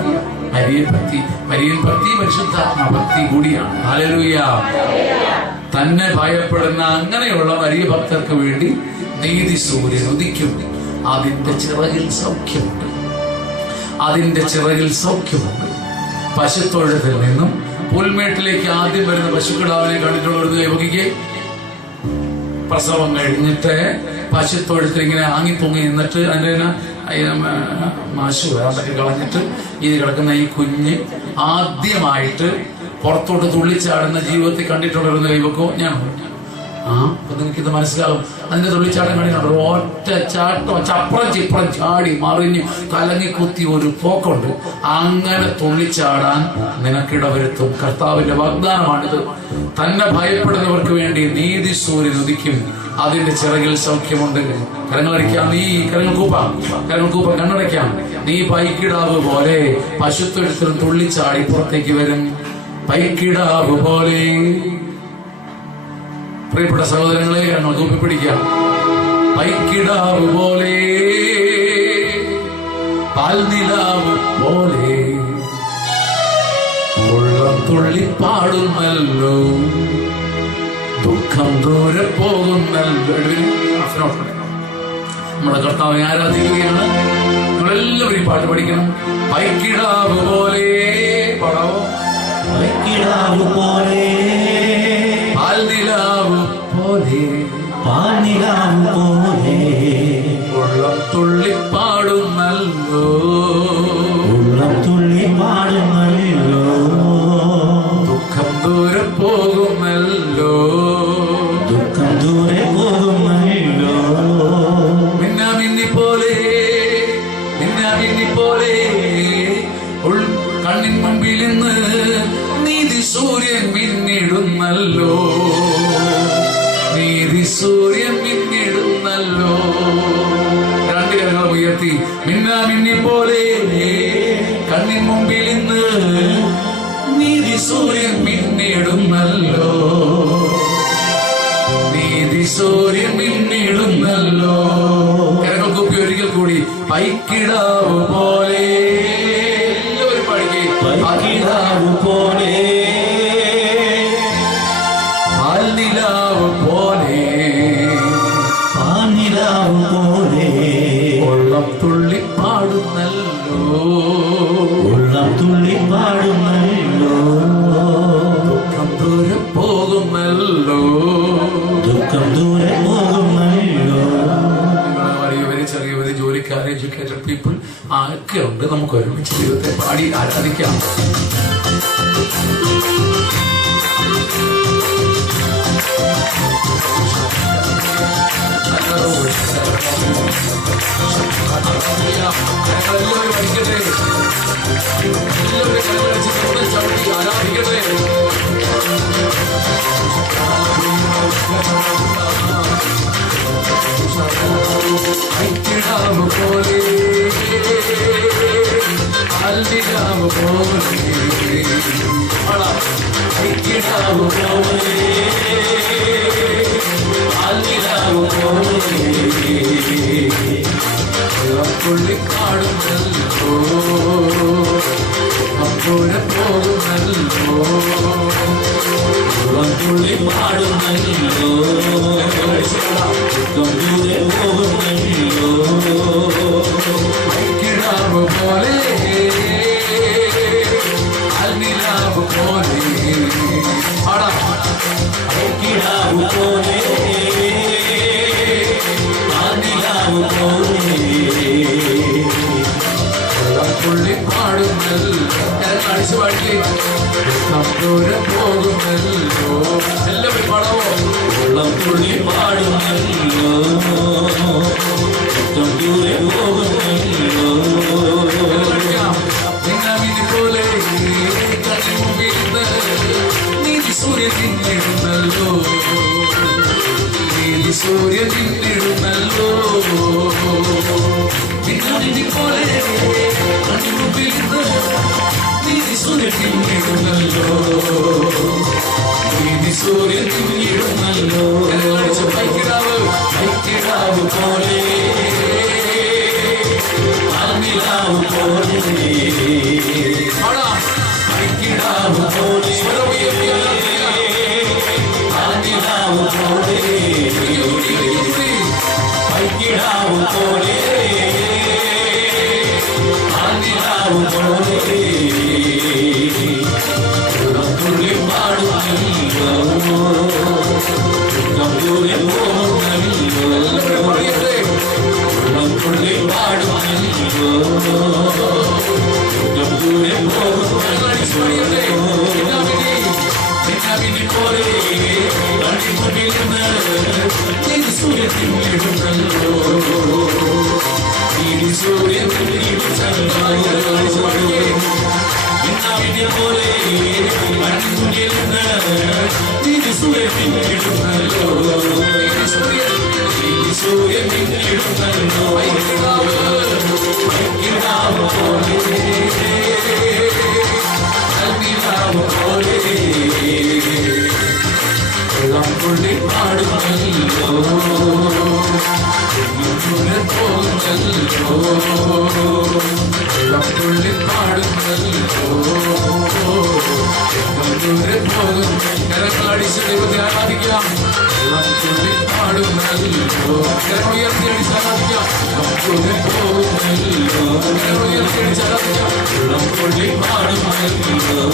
മരിയൻ ഭക്തി. മരിയൻ ഭക്തി പരിശുദ്ധാത്മ ഭക്തി കൂടിയാണ്. ഹല്ലേലൂയ. തന്നെ ഭയപ്പെടുന്ന അങ്ങനെയുള്ള മരിയ ഭക്തർക്ക് വേണ്ടി നീതി സൂര്യൻ ഉദിക്കും. അതിന്റെ ചിറകിൽ സൗഖ്യമുണ്ട്. അതിന്റെ ചിറകിൽ സൗഖ്യമുണ്ട്. പശുത്തൊഴുത്തിൽ നിന്നും പുൽമേട്ടിലേക്ക് ആദ്യം വരുന്ന പശുക്കിടാവിനെ കണ്ടിട്ടുള്ളവർ കൈവകിക്ക്. പ്രസവം കഴിഞ്ഞിട്ട് പശുത്തൊഴുത്തിൽ ഇങ്ങനെ ആങ്ങിപ്പൊങ്ങി നിന്നിട്ട് അതിന്റെ മാശു അതൊക്കെ കളഞ്ഞിട്ട് ഇത് കിടക്കുന്ന ഈ കുഞ്ഞ് ആദ്യമായിട്ട് പുറത്തോട്ട് തുള്ളിച്ചാടുന്ന ജീവിതത്തിൽ കണ്ടിട്ടുള്ളവരുന്ന കൈവക്കോ? ഞാൻ അപ്പൊ നിനക്കിത് മനസ്സിലാകും. അതിന്റെ തുള്ളിച്ചാട്ടം കണ്ടിട്ടുണ്ട്. ഒറ്റ ചാട്ടോ ചപ്രം ചിപ്രം ചാടി മറിഞ്ഞ് കലങ്ങി കുത്തി ഒരു പോക്കുണ്ട്. അങ്ങനെ തുള്ളിച്ചാടാൻ നിനക്കിടവരുത്തും. കർത്താവിന്റെ വാഗ്ദാനമാണിത്. തന്നെ ഭയപ്പെടുന്നവർക്ക് വേണ്ടി നീതി സൂര്യൻ ഉദിക്കും, അതിന്റെ ചിറകിൽ സൗഖ്യമുണ്ട്. കരങ്ങളടിക്കാം, നീ കരങ്ങൾ കൂപ്പാം, കണ്ണടയ്ക്കാം. നീ പൈക്കിടാവ് പോലെ പശുത്തൊഴുത്തിൽ തുള്ളിച്ചാടി പുറത്തേക്ക് വരും. പൈക്കിടാവ് പോലെ. പ്രിയപ്പെട്ട സഹോദരങ്ങളെ, കരങ്ങൾ കൂപ്പിപ്പിടിക്കാം. പൈക്കിടാവ് പോലെ, പാൽനിലാവ് പോലെ ഉള്ളം തുള്ളിപ്പാടുന്നല്ലോ, ദുഃഖം ദൂരെ പോകുന്നല്ലോ. നമ്മുടെ കർത്താവിനെ ആരാധിക്കുകയാണ്. നമ്മളെല്ലാവരും പാട്ട് പഠിക്കണം. പൈക്കിടാവ് പോലെ പാടാവോ? പൈക്കിടാവ് പോലെ, പാൽനിലാവ് പോലെ, പാൽനിലാവ് പോലെ ഉള്ളം തുള്ളിപ്പാടുന്നല്ലോ, ഉള്ളം തുള്ളിപ്പാടുന്നല്ലോ, ദുഃഖം ദൂരെ പോകുന്നല്ലോ, ദുഃഖം ദൂരെ പോകുന്നല്ലോ. മിന്നാമിന്നി പോലെ, മിന്നാമിന്നി പോലെ കണ്ണിൻ മുമ്പിൽ നിന്ന് നീതി സൂര്യൻ മിന്നിടുന്നല്ലോ, നീതി സൂര്യൻ മിന്നിടുന്നല്ലോ. രണ്ട് കരങ്ങൾ ഉയർത്തി. മിന്നാമിന്നി പോലെ കണ്ണിൻ മുമ്പിൽ നിന്ന് നീതി സൂര്യൻ മിന്നിടുന്നല്ലോ, നീതി സൂര്യൻ മിന്നിടുന്നല്ലോ. കരങ്ങൾ കൂപ്പി ഒരിക്കൽ കൂടി. പൈക്കിടാവ് പോലെ, എല്ലാവരും പാടിക്കേ. പൈക്കിടാവ് പോലെ, പാൽനിലാവ് പോലെ, പാൽനിലാവ് പോലെ ഉള്ളം തുള്ളിപ്പാടുന്നല്ലോ, ഉള്ളം തുള്ളിപ്പാടുന്നല്ലോ, ദുഃഖം ദൂരെ പോകുന്നല്ലോ, ദുഃഖം ദൂരെ പോകുന്നല്ലോ. വലിയവര് ചെറിയവര് ജോലിക്കാര് എഡ്യൂക്കേറ്റഡ് പീപ്പിൾ ഒക്കെ ഉണ്ട്. നമുക്ക് ഒരുമിച്ച് ദൈവത്തെ പാടി ആരാധിക്കാം. എല്ലാവരും പഠിക്കട്ടെ, എല്ലാവരും കരങ്ങളടിച്ച് ചവിട്ടി ആരാധിക്കട്ടെ. പൈക്കിടാവ് പോലെ, പാൽനിലാവ് പോലെ, പൈക്കിടാവ് പോലെ, പാൽനിലാവ് പോലെ തുള്ളിക്കാടുന്നല്ലോ, ദൂരെ പോകുന്നല്ലോ, തുള്ളിപ്പാടുന്നല്ലോ, ദൂരെ പോകുന്നല്ലോ. പൈക്കിടാവ് പോലെ, പാൽനിലാവ് പോലെ, പൈക്കിടാവ് പോലെ, പാൽനിലാവ് പോലെ തുള്ളിപ്പാടുന്നല്ലോ. അടിച്ചു പാടിക്കേ. ദൂരെ പോകുന്നല്ലോ. എല്ലാവരും പാടാവോ? ഉള്ളം തുള്ളിപ്പാടുന്നല്ലോ, ദൂരെ പോകുന്നല്ലോ. മിന്നാമിന്നി പോലെ കണ്ണിൻ മുമ്പിൽ നിന്ന് നീതി സൂര്യൻ മിന്നിടുന്നല്ലോ, നീതി സൂര്യൻ മിന്നിടുന്നല്ലോ. മിന്നാമിന്നി പോലെ കണ്ണിൻ മുമ്പിൽ നിന്ന് നീതി സൂര്യൻ മിന്നിടുന്നല്ലോ, നീതി സൂര്യൻ മിന്നിടുന്നല്ലോ. പൈക്കിടാവ്, പൈക്കിടാവ് പോലെ, പാൽനിലാവ് പോലെ, പൈക്കിടാവ് പോലെ, പാൽനിലാവ് പോലെ, പൈക്കിടാവ് പോലെ, പാൽനിലാവ് പോലെ തുള്ളിപ്പാടുന്നല്ലോ, ദൂരെ പോകുന്നല്ലോ, തുള്ളിപ്പാടുന്നല്ലോ, ദൂരെ പോകുന്നല്ലോ. പോലെ കണ്ണിൻ മുമ്പിൽ നിന്ന് തിങ്ങിടുന്നല്ലോ സൂര്യൻ പോലെ സൂര്യൻ തിങ്ങിടുന്നല്ലോ പുള്ളി പാടുന്നല്ലോ പോകുന്നല്ലോ പുള്ളി പാടുന്നല്ലോ കരങ്ങളടിച്ച് ദൈവത്തെ ആരാധിക്കാം പുള്ളി പാടുന്നല്ലോ കരങ്ങളുയർത്തി അടിച്ച് ആരാധിക്കാം പുള്ളി പോകുന്നല്ലോ കരങ്ങളുയർത്തി അടിച്ച് ആരാധിക്കാം പുള്ളി പാടുന്നല്ലോ